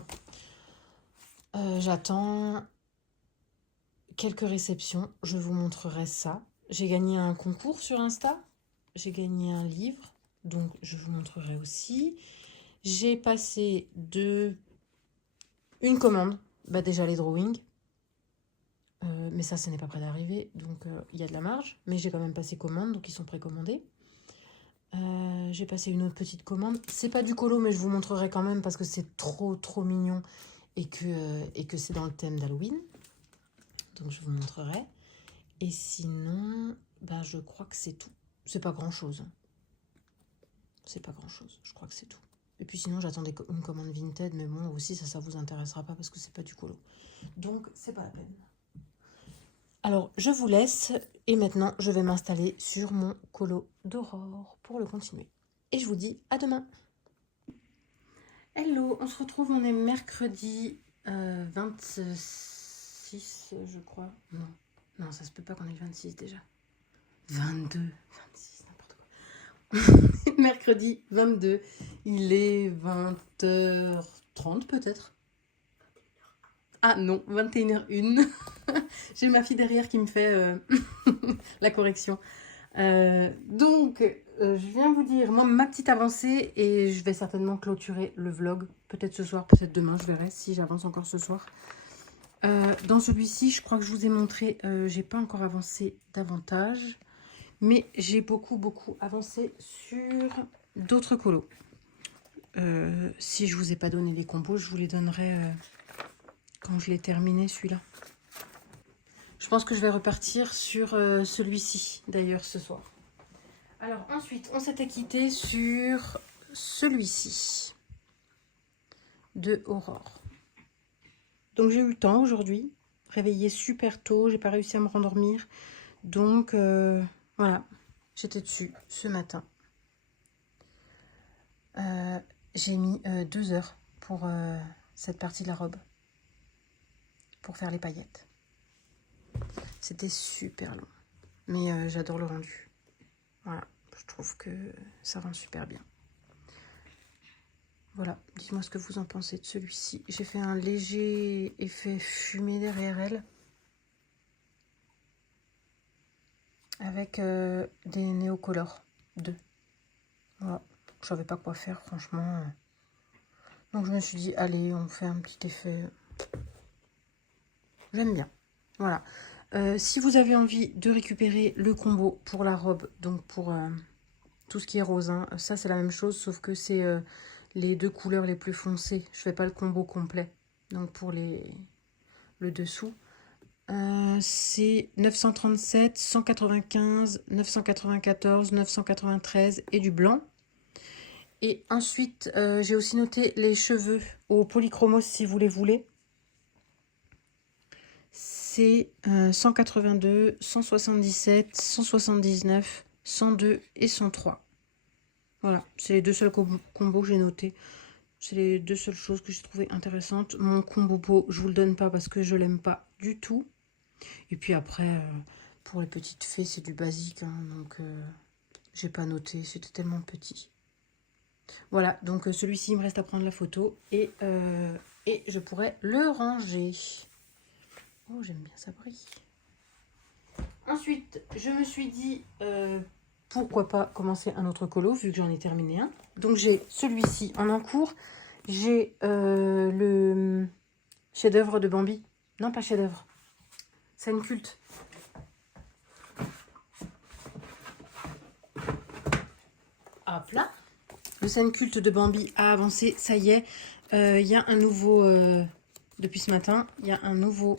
quelques réceptions. Je vous montrerai ça. J'ai gagné un concours sur Insta. J'ai gagné un livre. donc je vous montrerai aussi. J'ai passé une commande, déjà les drawings, mais ça, ce n'est pas prêt d'arriver, donc il y a de la marge, mais j'ai quand même passé commande, donc ils sont précommandés. J'ai passé une autre petite commande. C'est pas du colo, mais je vous montrerai quand même parce que c'est trop mignon et que c'est dans le thème d'Halloween. Donc je vous montrerai. Et sinon, je crois que c'est tout. C'est pas grand chose. C'est pas grand chose. Je crois que c'est tout. Et puis sinon, j'attendais une commande Vinted, mais bon, aussi ça vous intéressera pas parce que c'est pas du colo. Donc c'est pas la peine. Alors, je vous laisse et maintenant, je vais m'installer sur mon colo d'Aurore pour le continuer. Et je vous dis à demain. Hello, on se retrouve, on est mercredi 26, je crois. Non, ça se peut pas qu'on ait le 26 déjà. 22, 26, n'importe quoi. Mercredi 22, il est 20h30 peut-être. Ah non, 21h01. J'ai ma fille derrière qui me fait la correction. Donc, je viens vous dire ma petite avancée et je vais certainement clôturer le vlog. Peut-être ce soir, peut-être demain, je verrai si j'avance encore ce soir. Dans celui-ci, je crois que je vous ai montré, j'ai pas encore avancé davantage. Mais j'ai beaucoup avancé sur d'autres colos. Si je vous ai pas donné les combos, je vous les donnerai quand je l'ai terminé celui-là. Je pense que je vais repartir sur celui-ci d'ailleurs ce soir. Alors ensuite, on s'était quitté sur celui-ci de Aurore. Donc j'ai eu le temps aujourd'hui, réveillée super tôt, j'ai pas réussi à me rendormir. Donc voilà, j'étais dessus ce matin. J'ai mis 2 heures pour cette partie de la robe, pour faire les paillettes. C'était super long, mais j'adore le rendu. Voilà, je trouve que ça rend super bien. Voilà, dites-moi ce que vous en pensez de celui-ci. J'ai fait un léger effet fumé derrière elle. Avec des Neocolor 2. Voilà, je savais pas quoi faire franchement. Donc je me suis dit, allez, on fait un petit effet. J'aime bien. Voilà. Si vous avez envie de récupérer le combo pour la robe, donc pour tout ce qui est rose, hein, ça c'est la même chose, sauf que c'est les 2 couleurs les plus foncées. Je fais pas le combo complet. Donc pour le dessous, c'est 937, 195, 994, 993 et du blanc. Et ensuite, j'ai aussi noté les cheveux au polychromos si vous les voulez. C'est 182, 177, 179, 102 et 103. Voilà, c'est les 2 seuls combos que j'ai notés. C'est les 2 seules choses que j'ai trouvées intéressantes. Mon combo peau, je vous le donne pas parce que je l'aime pas du tout. Et puis après, pour les petites fées, c'est du basique. Hein, donc, j'ai pas noté. C'était tellement petit. Voilà, donc celui-ci, il me reste à prendre la photo. Et je pourrais le ranger. Oh, j'aime bien, ça brille. Ensuite, je me suis dit, pourquoi pas commencer un autre colo, vu que j'en ai terminé un. Donc, j'ai celui-ci en encours. J'ai le chef-d'œuvre de Bambi. Non, pas chef-d'œuvre. Scène culte. Hop là. Le scène culte de Bambi a avancé. Ça y est, il y a un nouveau... depuis ce matin, il y a un nouveau...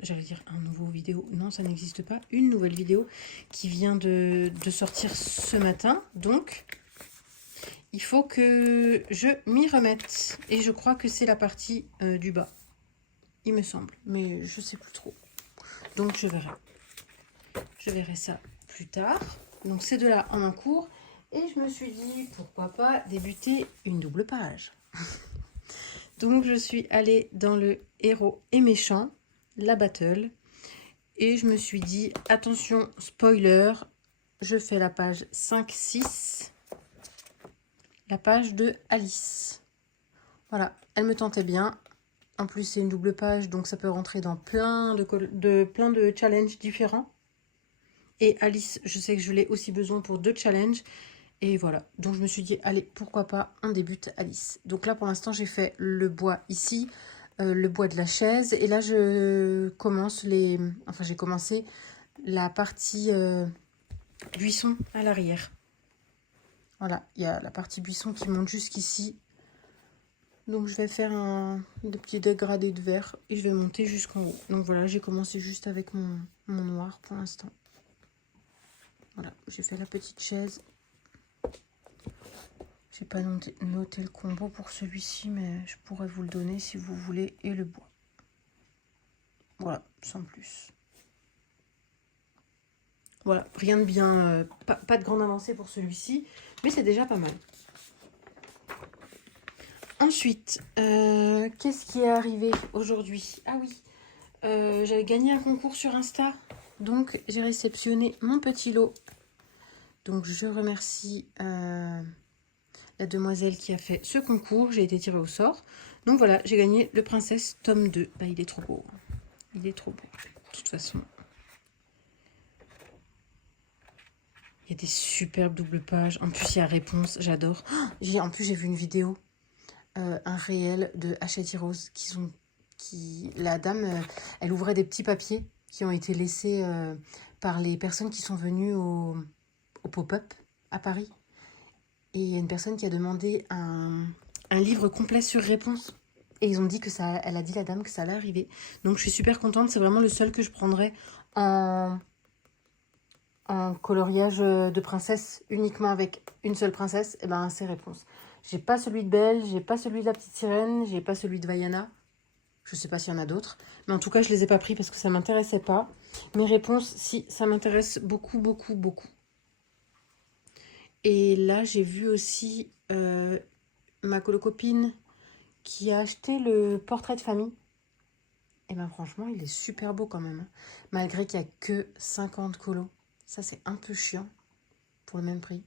j'allais dire un nouveau vidéo. Non, ça n'existe pas. Une nouvelle vidéo qui vient de sortir ce matin. Donc, il faut que je m'y remette. Et je crois que c'est la partie du bas. Il me semble. Mais je sais plus trop. Donc, je verrai. Je verrai ça plus tard. Donc, ces deux-là en cours. Et je me suis dit, pourquoi pas débuter une double page. Donc, je suis allée dans le héros et méchant, la battle. Et je me suis dit, attention, spoiler, je fais la page 5-6. La page de Alice. Voilà, elle me tentait bien. En plus, c'est une double page, donc ça peut rentrer dans plein de challenges différents. Et Alice, je sais que je l'ai aussi besoin pour 2 challenges. Et voilà, donc je me suis dit, allez, pourquoi pas, on débute Alice. Donc là, pour l'instant, j'ai fait le bois ici, le bois de la chaise. Et là, je commence les... Enfin, j'ai commencé la partie buisson à l'arrière. Voilà, il y a la partie buisson qui monte jusqu'ici. Donc, je vais faire des petits dégradés de verre et je vais monter jusqu'en haut. Donc voilà, j'ai commencé juste avec mon noir pour l'instant. Voilà, j'ai fait la petite chaise. J'ai pas noté le combo pour celui-ci, mais je pourrais vous le donner si vous voulez. Et le bois. Voilà, sans plus. Voilà, rien de bien... pas de grande avancée pour celui-ci, mais c'est déjà pas mal. Ensuite, qu'est-ce qui est arrivé aujourd'hui? Ah oui, j'avais gagné un concours sur Insta, donc j'ai réceptionné mon petit lot. Donc je remercie la demoiselle qui a fait ce concours. J'ai été tirée au sort. Donc voilà, j'ai gagné le Princesse tome 2. Bah, il est trop beau. Il est trop beau. De toute façon. Il y a des superbes doubles pages. En plus, il y a réponse. J'adore. Oh, en plus, j'ai vu une vidéo. Un réel de Hachette Heroes. La dame, elle ouvrait des petits papiers qui ont été laissés par les personnes qui sont venues au pop-up à Paris. Et il y a une personne qui a demandé un livre complet sur réponse. Et ils ont dit que ça... Elle a dit, la dame, que ça allait arriver. Donc, je suis super contente. C'est vraiment le seul que je prendrais en coloriage de princesse, uniquement avec une seule princesse. Et ben, c'est réponse. J'ai pas celui de Belle, j'ai pas celui de la petite sirène, j'ai pas celui de Vaiana. Je sais pas s'il y en a d'autres. Mais en tout cas, je les ai pas pris parce que ça m'intéressait pas. Mes réponses, si, ça m'intéresse beaucoup, beaucoup, beaucoup. Et là, j'ai vu aussi ma colocopine qui a acheté le portrait de famille. Et ben franchement, il est super beau quand même. Hein. Malgré qu'il n'y a que 50 colos. Ça, c'est un peu chiant pour le même prix.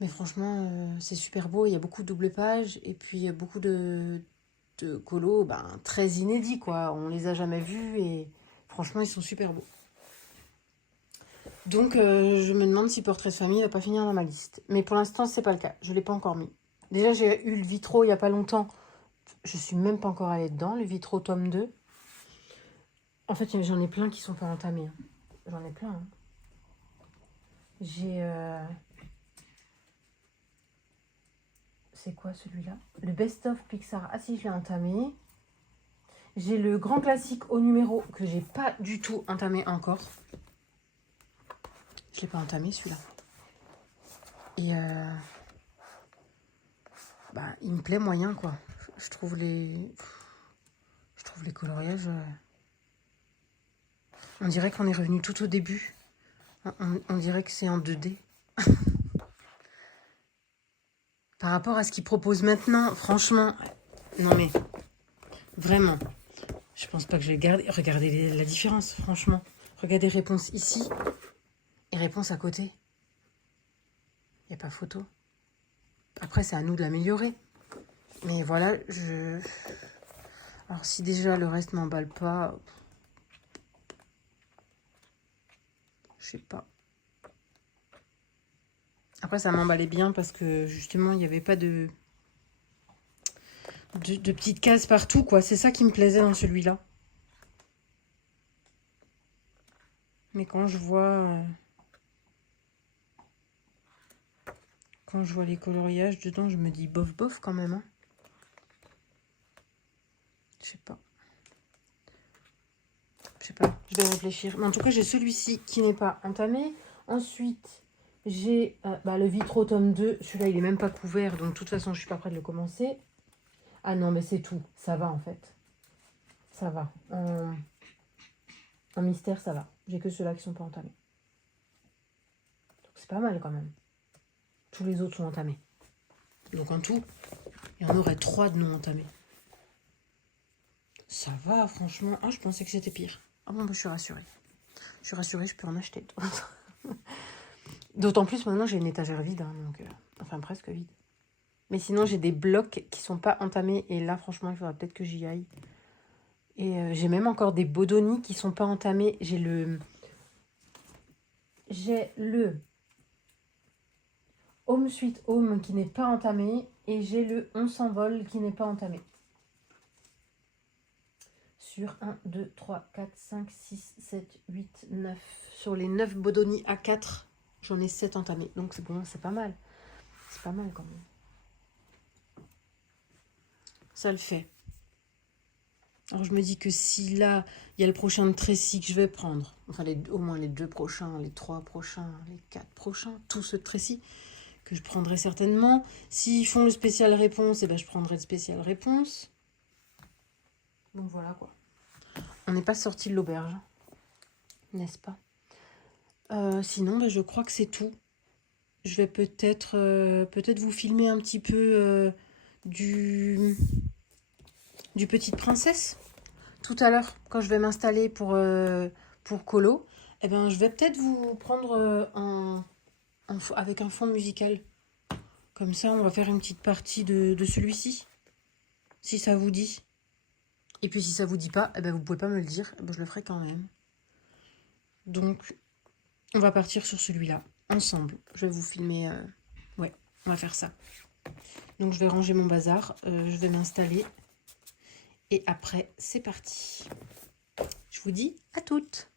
Mais franchement, c'est super beau. Il y a beaucoup de double pages. Et puis, beaucoup de colos très inédits, quoi. On les a jamais vus. Et franchement, ils sont super beaux. Donc, je me demande si portrait de famille va pas finir dans ma liste. Mais pour l'instant, c'est pas le cas. Je l'ai pas encore mis. Déjà, j'ai eu le Vitro il y a pas longtemps. Je suis même pas encore allée dedans, le Vitro tome 2. En fait, j'en ai plein qui sont pas entamés. Hein. J'en ai plein. Hein. J'ai... C'est quoi celui-là? Le Best of Pixar. Ah si, je l'ai entamé. J'ai le grand classique au numéro que j'ai pas du tout entamé encore. Je l'ai pas entamé celui-là. Et il me plaît moyen quoi. Je trouve les coloriages. On dirait qu'on est revenu tout au début. On dirait que c'est en 2D. Par rapport à ce qu'ils proposent maintenant, franchement, non mais vraiment, je pense pas que je vais garder. Regardez la différence, franchement. Regardez réponse ici et réponse à côté. Il n'y a pas photo. Après, c'est à nous de l'améliorer. Mais voilà, alors si déjà le reste m'emballe pas, je sais pas. Après, ça m'emballait bien parce que justement, il n'y avait pas de petites cases partout, quoi. C'est ça qui me plaisait dans celui-là. Mais quand je vois les coloriages dedans, je me dis bof bof quand même. Hein. Je sais pas. Je sais pas, je vais réfléchir. Mais en tout cas, j'ai celui-ci qui n'est pas entamé. Ensuite, j'ai le Vitro tome 2. Celui-là, il est même pas couvert. Donc, de toute façon, je suis pas prête de le commencer. Ah non, mais c'est tout. Ça va, en fait. Ça va. En mystère, ça va. J'ai que ceux-là qui sont pas entamés. Donc, c'est pas mal, quand même. Tous les autres sont entamés. Donc, en tout, il y en aurait 3 de non entamés. Ça va, franchement. Ah, je pensais que c'était pire. Ah bon, je suis rassurée. Je suis rassurée, je peux en acheter d'autres. D'autant plus maintenant j'ai une étagère vide, hein, donc enfin presque vide. Mais sinon j'ai des blocs qui sont pas entamés et là franchement il faudra peut-être que j'y aille. Et j'ai même encore des Bodoni qui sont pas entamés. J'ai le j'ai le Home Sweet Home qui n'est pas entamé et j'ai le On s'envole qui n'est pas entamé. Sur 1, 2, 3, 4, 5, 6, 7, 8, 9. Sur les 9 Bodoni A4, j'en ai 7 entamés. Donc c'est bon, c'est pas mal. C'est pas mal quand même. Ça le fait. Alors je me dis que si là, il y a le prochain de Tracy que je vais prendre, enfin au moins les 2 prochains, les 3 prochains, les 4 prochains, tous ceux de Tracy, que je prendrai certainement. S'ils font le spécial réponse, eh ben, je prendrai le spécial réponse. Donc voilà quoi. On n'est pas sorti de l'auberge, n'est-ce pas? Sinon, ben, je crois que c'est tout. Je vais peut-être vous filmer un petit peu du Petite Princesse. Tout à l'heure, quand je vais m'installer pour Colo, eh ben, je vais peut-être vous prendre avec un fond musical. Comme ça, on va faire une petite partie de celui-ci, si ça vous dit. Et puis, si ça vous dit pas, eh ben, vous pouvez pas me le dire, eh ben, je le ferai quand même. Donc, on va partir sur celui-là, ensemble. Je vais vous filmer. Ouais, on va faire ça. Donc, je vais ranger mon bazar, je vais m'installer. Et après, c'est parti. Je vous dis à toutes.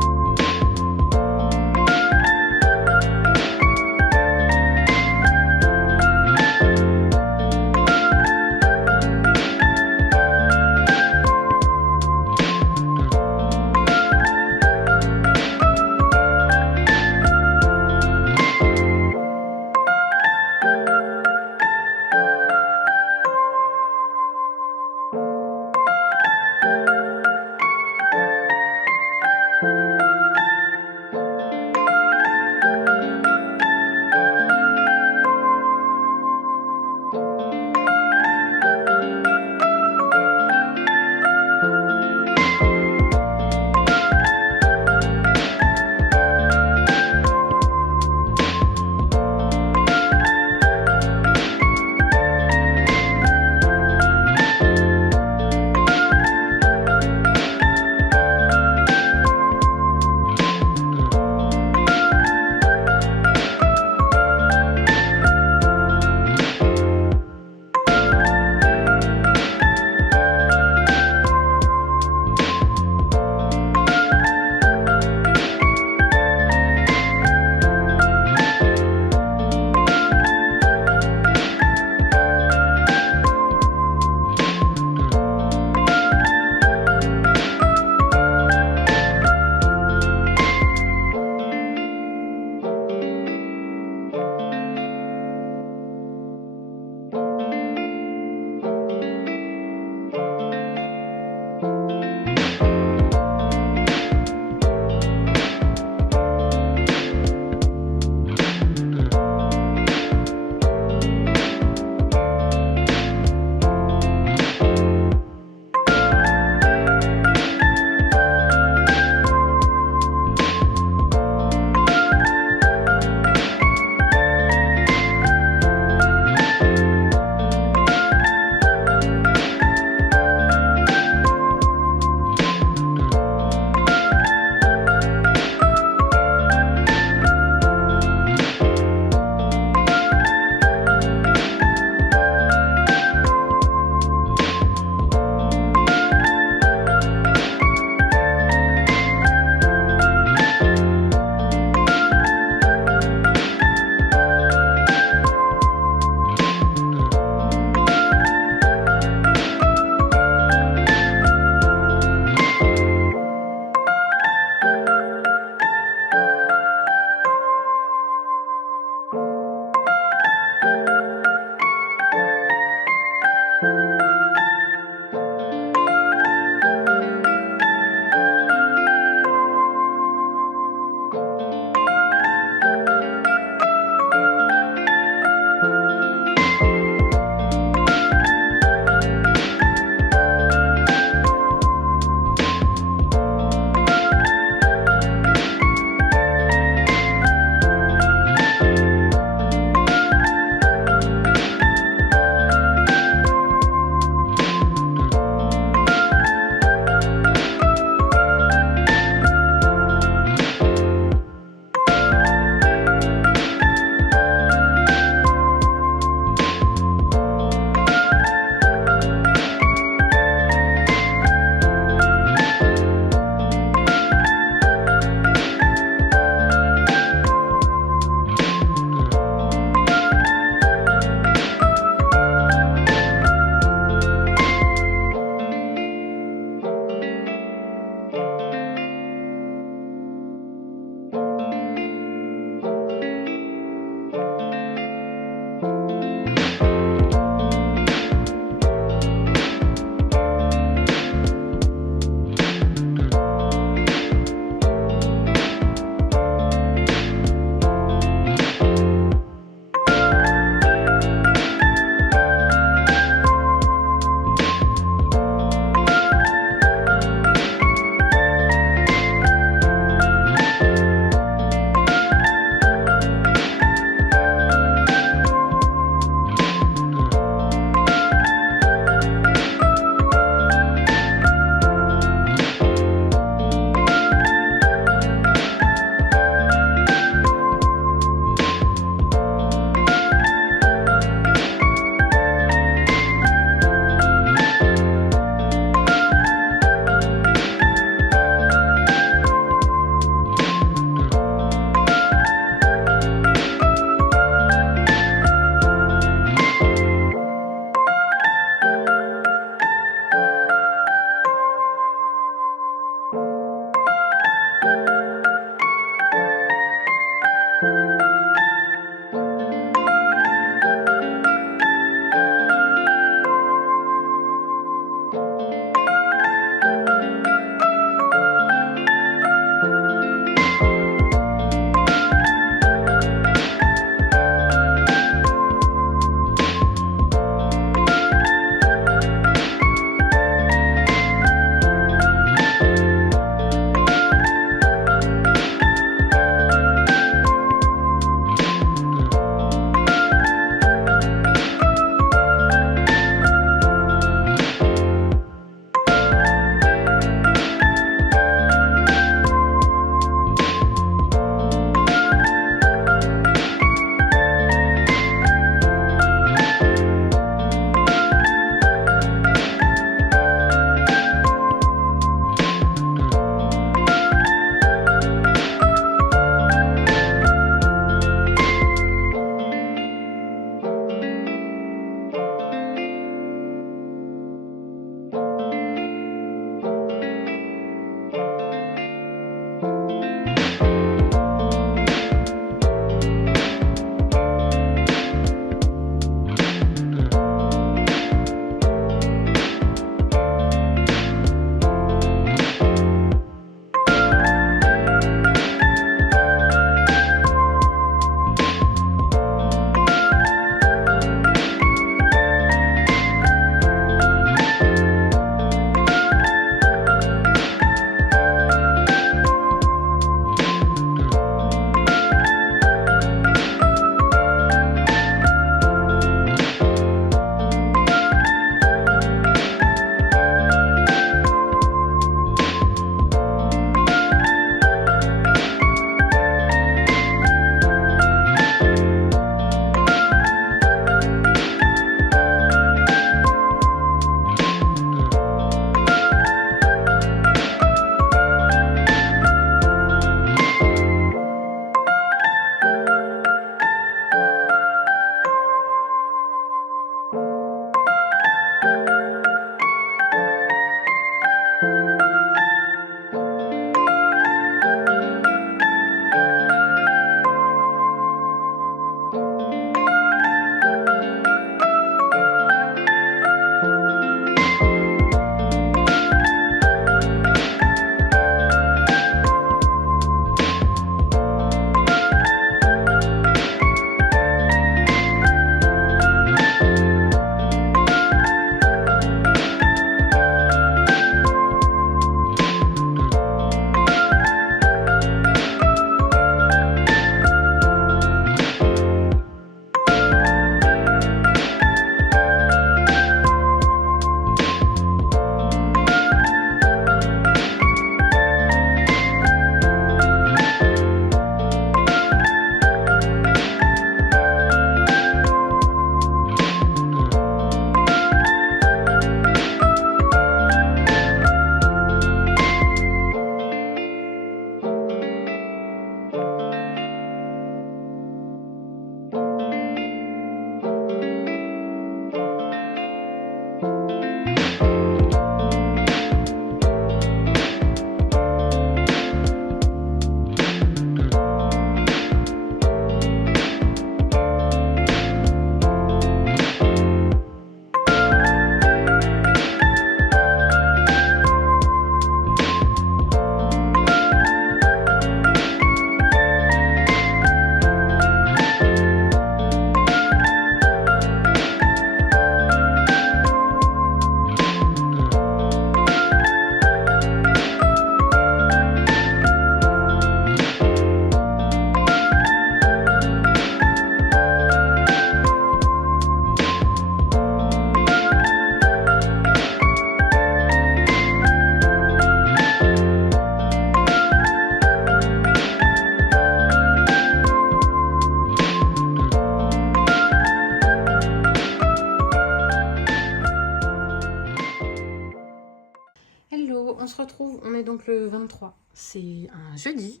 23. C'est un jeudi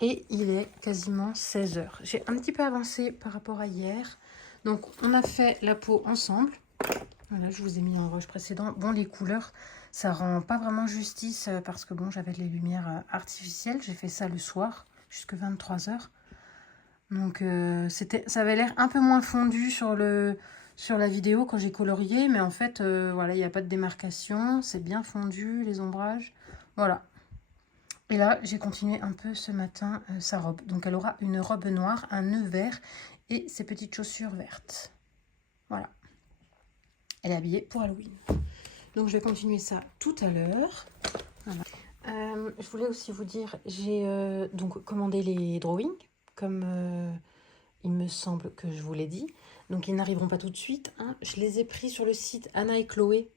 et il est quasiment 16 h. J'ai un petit peu avancé par rapport à hier. Donc, on a fait la peau ensemble. Voilà, je vous ai mis en rush précédent. Bon, les couleurs, ça rend pas vraiment justice parce que bon, j'avais les lumières artificielles. J'ai fait ça le soir, jusque 23 h. Donc, ça avait l'air un peu moins fondu sur la vidéo quand j'ai colorié. Mais en fait, voilà, il n'y a pas de démarcation. C'est bien fondu, les ombrages. Voilà. Et là, j'ai continué un peu ce matin sa robe. Donc, elle aura une robe noire, un nœud vert et ses petites chaussures vertes. Voilà. Elle est habillée pour Halloween. Donc, je vais continuer ça tout à l'heure. Voilà. Je voulais aussi vous dire, j'ai donc commandé les drawings, comme il me semble que je vous l'ai dit. Donc, ils n'arriveront pas tout de suite. Hein. Je les ai pris sur le site Anna et Chloé.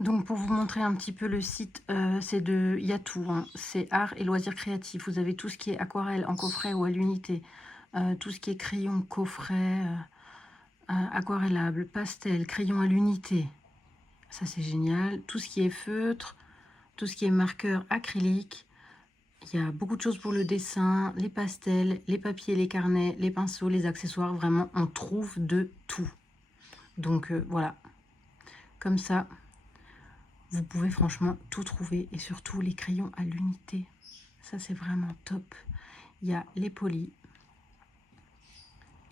Donc, pour vous montrer un petit peu le site, il y a tout. Hein. C'est art et loisirs créatifs. Vous avez tout ce qui est aquarelle en coffret ou à l'unité. Tout ce qui est crayon, coffret, aquarellable, pastel, crayon à l'unité. Ça, c'est génial. Tout ce qui est feutre, tout ce qui est marqueur acrylique. Il y a beaucoup de choses pour le dessin, les pastels, les papiers, les carnets, les pinceaux, les accessoires. Vraiment, on trouve de tout. Donc, voilà. Comme ça, vous pouvez franchement tout trouver. Et surtout, les crayons à l'unité. Ça, c'est vraiment top. Il y a les polis.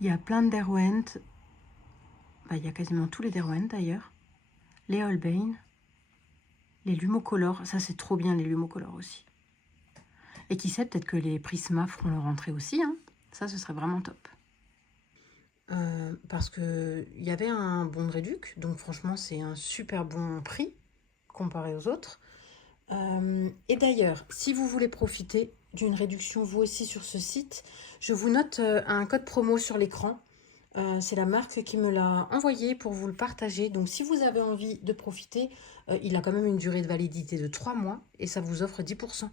Il y a plein de Derwent. Bah, il y a quasiment tous les Derwent, d'ailleurs. Les Holbein. Les Lumocolor. Ça, c'est trop bien, les Lumocolor aussi. Et qui sait, peut-être que les Prisma feront leur entrée aussi. Hein. Ça, ce serait vraiment top. Parce qu'il y avait un bon de réduc. Donc, franchement, c'est un super bon prix comparé aux autres. Et d'ailleurs, si vous voulez profiter d'une réduction, vous aussi, sur ce site, je vous note un code promo sur l'écran. C'est la marque qui me l'a envoyé pour vous le partager. Donc, si vous avez envie de profiter, il a quand même une durée de validité de 3 mois et ça vous offre 10%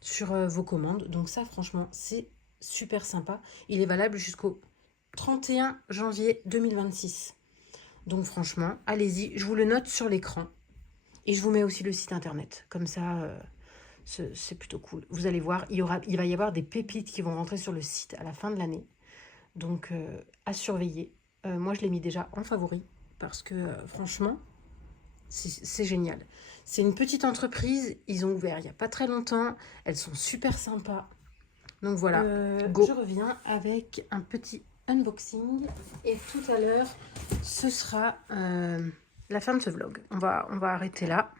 sur vos commandes. Donc ça, franchement, c'est super sympa. Il est valable jusqu'au 31 janvier 2026. Donc franchement, allez-y. Je vous le note sur l'écran. Et je vous mets aussi le site internet. Comme ça, c'est plutôt cool. Vous allez voir, il va y avoir des pépites qui vont rentrer sur le site à la fin de l'année. Donc, à surveiller. Moi, je l'ai mis déjà en favori. Parce que, franchement, c'est génial. C'est une petite entreprise. Ils ont ouvert il n'y a pas très longtemps. Elles sont super sympas. Donc voilà, je reviens avec un petit unboxing. Et tout à l'heure, ce sera la fin de ce vlog. On va arrêter là.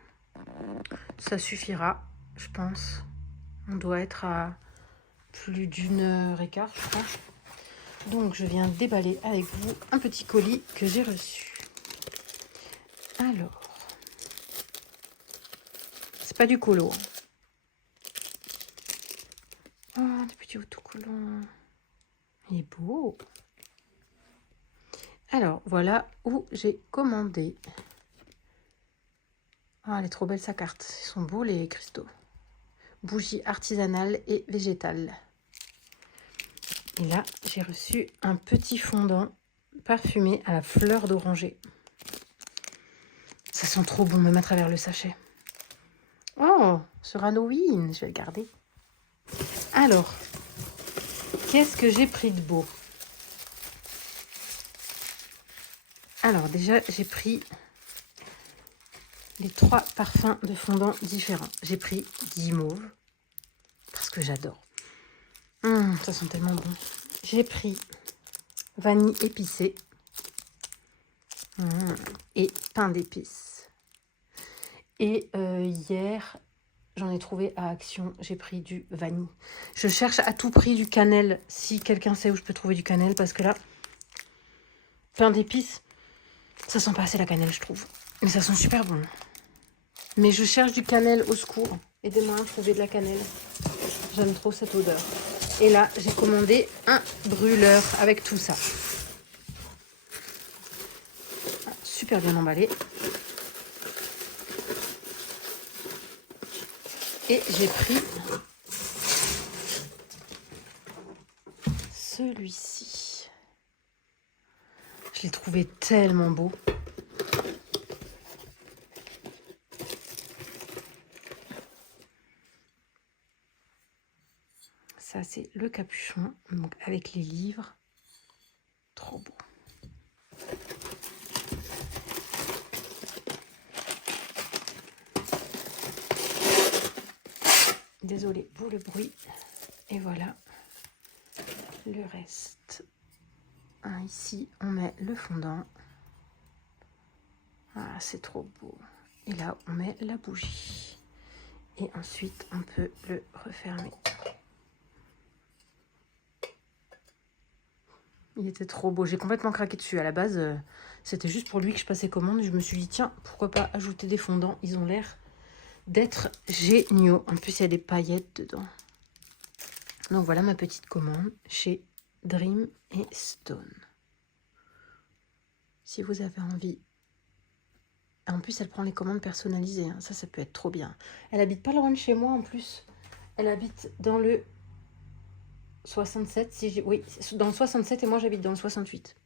Ça suffira, je pense. On doit être à plus d'1h15, je crois. Donc, je viens déballer avec vous un petit colis que j'ai reçu. Alors, c'est pas du colo. Oh, des petits autocollants. Il est beau. Alors, voilà où j'ai commandé. Ah, elle est trop belle sa carte. Ils sont beaux les cristaux. Bougie artisanale et végétale. Et là, j'ai reçu un petit fondant parfumé à la fleur d'oranger. Ça sent trop bon, même à travers le sachet. Oh, sur Halloween, je vais le garder. Alors, qu'est-ce que j'ai pris de beau? Alors, déjà, j'ai pris les 3 parfums de fondant différents. J'ai pris guimauve, parce que j'adore. Ça sent tellement bon. J'ai pris vanille épicée et pain d'épices. Et hier, j'en ai trouvé à Action, j'ai pris du vanille. Je cherche à tout prix du cannelle, si quelqu'un sait où je peux trouver du cannelle, parce que là, pain d'épices, ça sent pas assez la cannelle, je trouve. Mais ça sent super bon. Mais je cherche du cannelle, au secours. Aidez-moi à trouver de la cannelle. J'aime trop cette odeur. Et là, j'ai commandé un brûleur avec tout ça. Super bien emballé. Et j'ai pris celui-ci. Je l'ai trouvé tellement beau. ça c'est le capuchon, donc avec les livres. Trop beau. Désolée pour le bruit. Et voilà le reste. Ici, on met le fondant. Ah, c'est trop beau. Et là, on met la bougie. Et ensuite, on peut le refermer. Il était trop beau. J'ai complètement craqué dessus. À la base, c'était juste pour lui que je passais commande. Je me suis dit, tiens, pourquoi pas ajouter des fondants? Ils ont l'air d'être géniaux. En plus, il y a des paillettes dedans. Donc voilà ma petite commande chez Dream et Stone. Si vous avez envie. En plus, elle prend les commandes personnalisées. Hein. Ça peut être trop bien. Elle habite pas loin de chez moi en plus. Elle habite dans le 67. Oui, dans le 67 et moi j'habite dans le 68.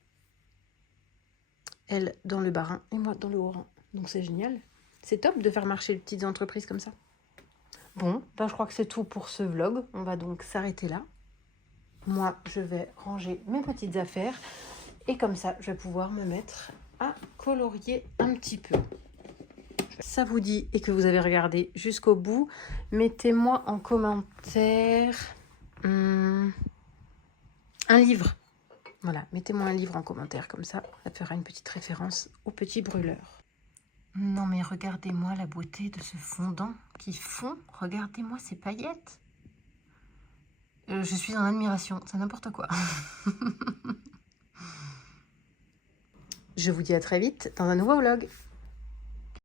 Elle dans le Bas-Rhin et moi dans le Haut-Rhin. Donc c'est génial. C'est top de faire marcher les petites entreprises comme ça. Bon, ben je crois que c'est tout pour ce vlog. On va donc s'arrêter là. Moi, je vais ranger mes petites affaires. Et comme ça, je vais pouvoir me mettre à colorier un petit peu. Ça vous dit et que vous avez regardé jusqu'au bout, mettez-moi en commentaire un livre. Voilà, mettez-moi un livre en commentaire, comme ça fera une petite référence au petit brûleur. Non mais regardez-moi la beauté de ce fondant qui fond. Regardez-moi ces paillettes. Je suis en admiration, c'est n'importe quoi. Je vous dis à très vite dans un nouveau vlog.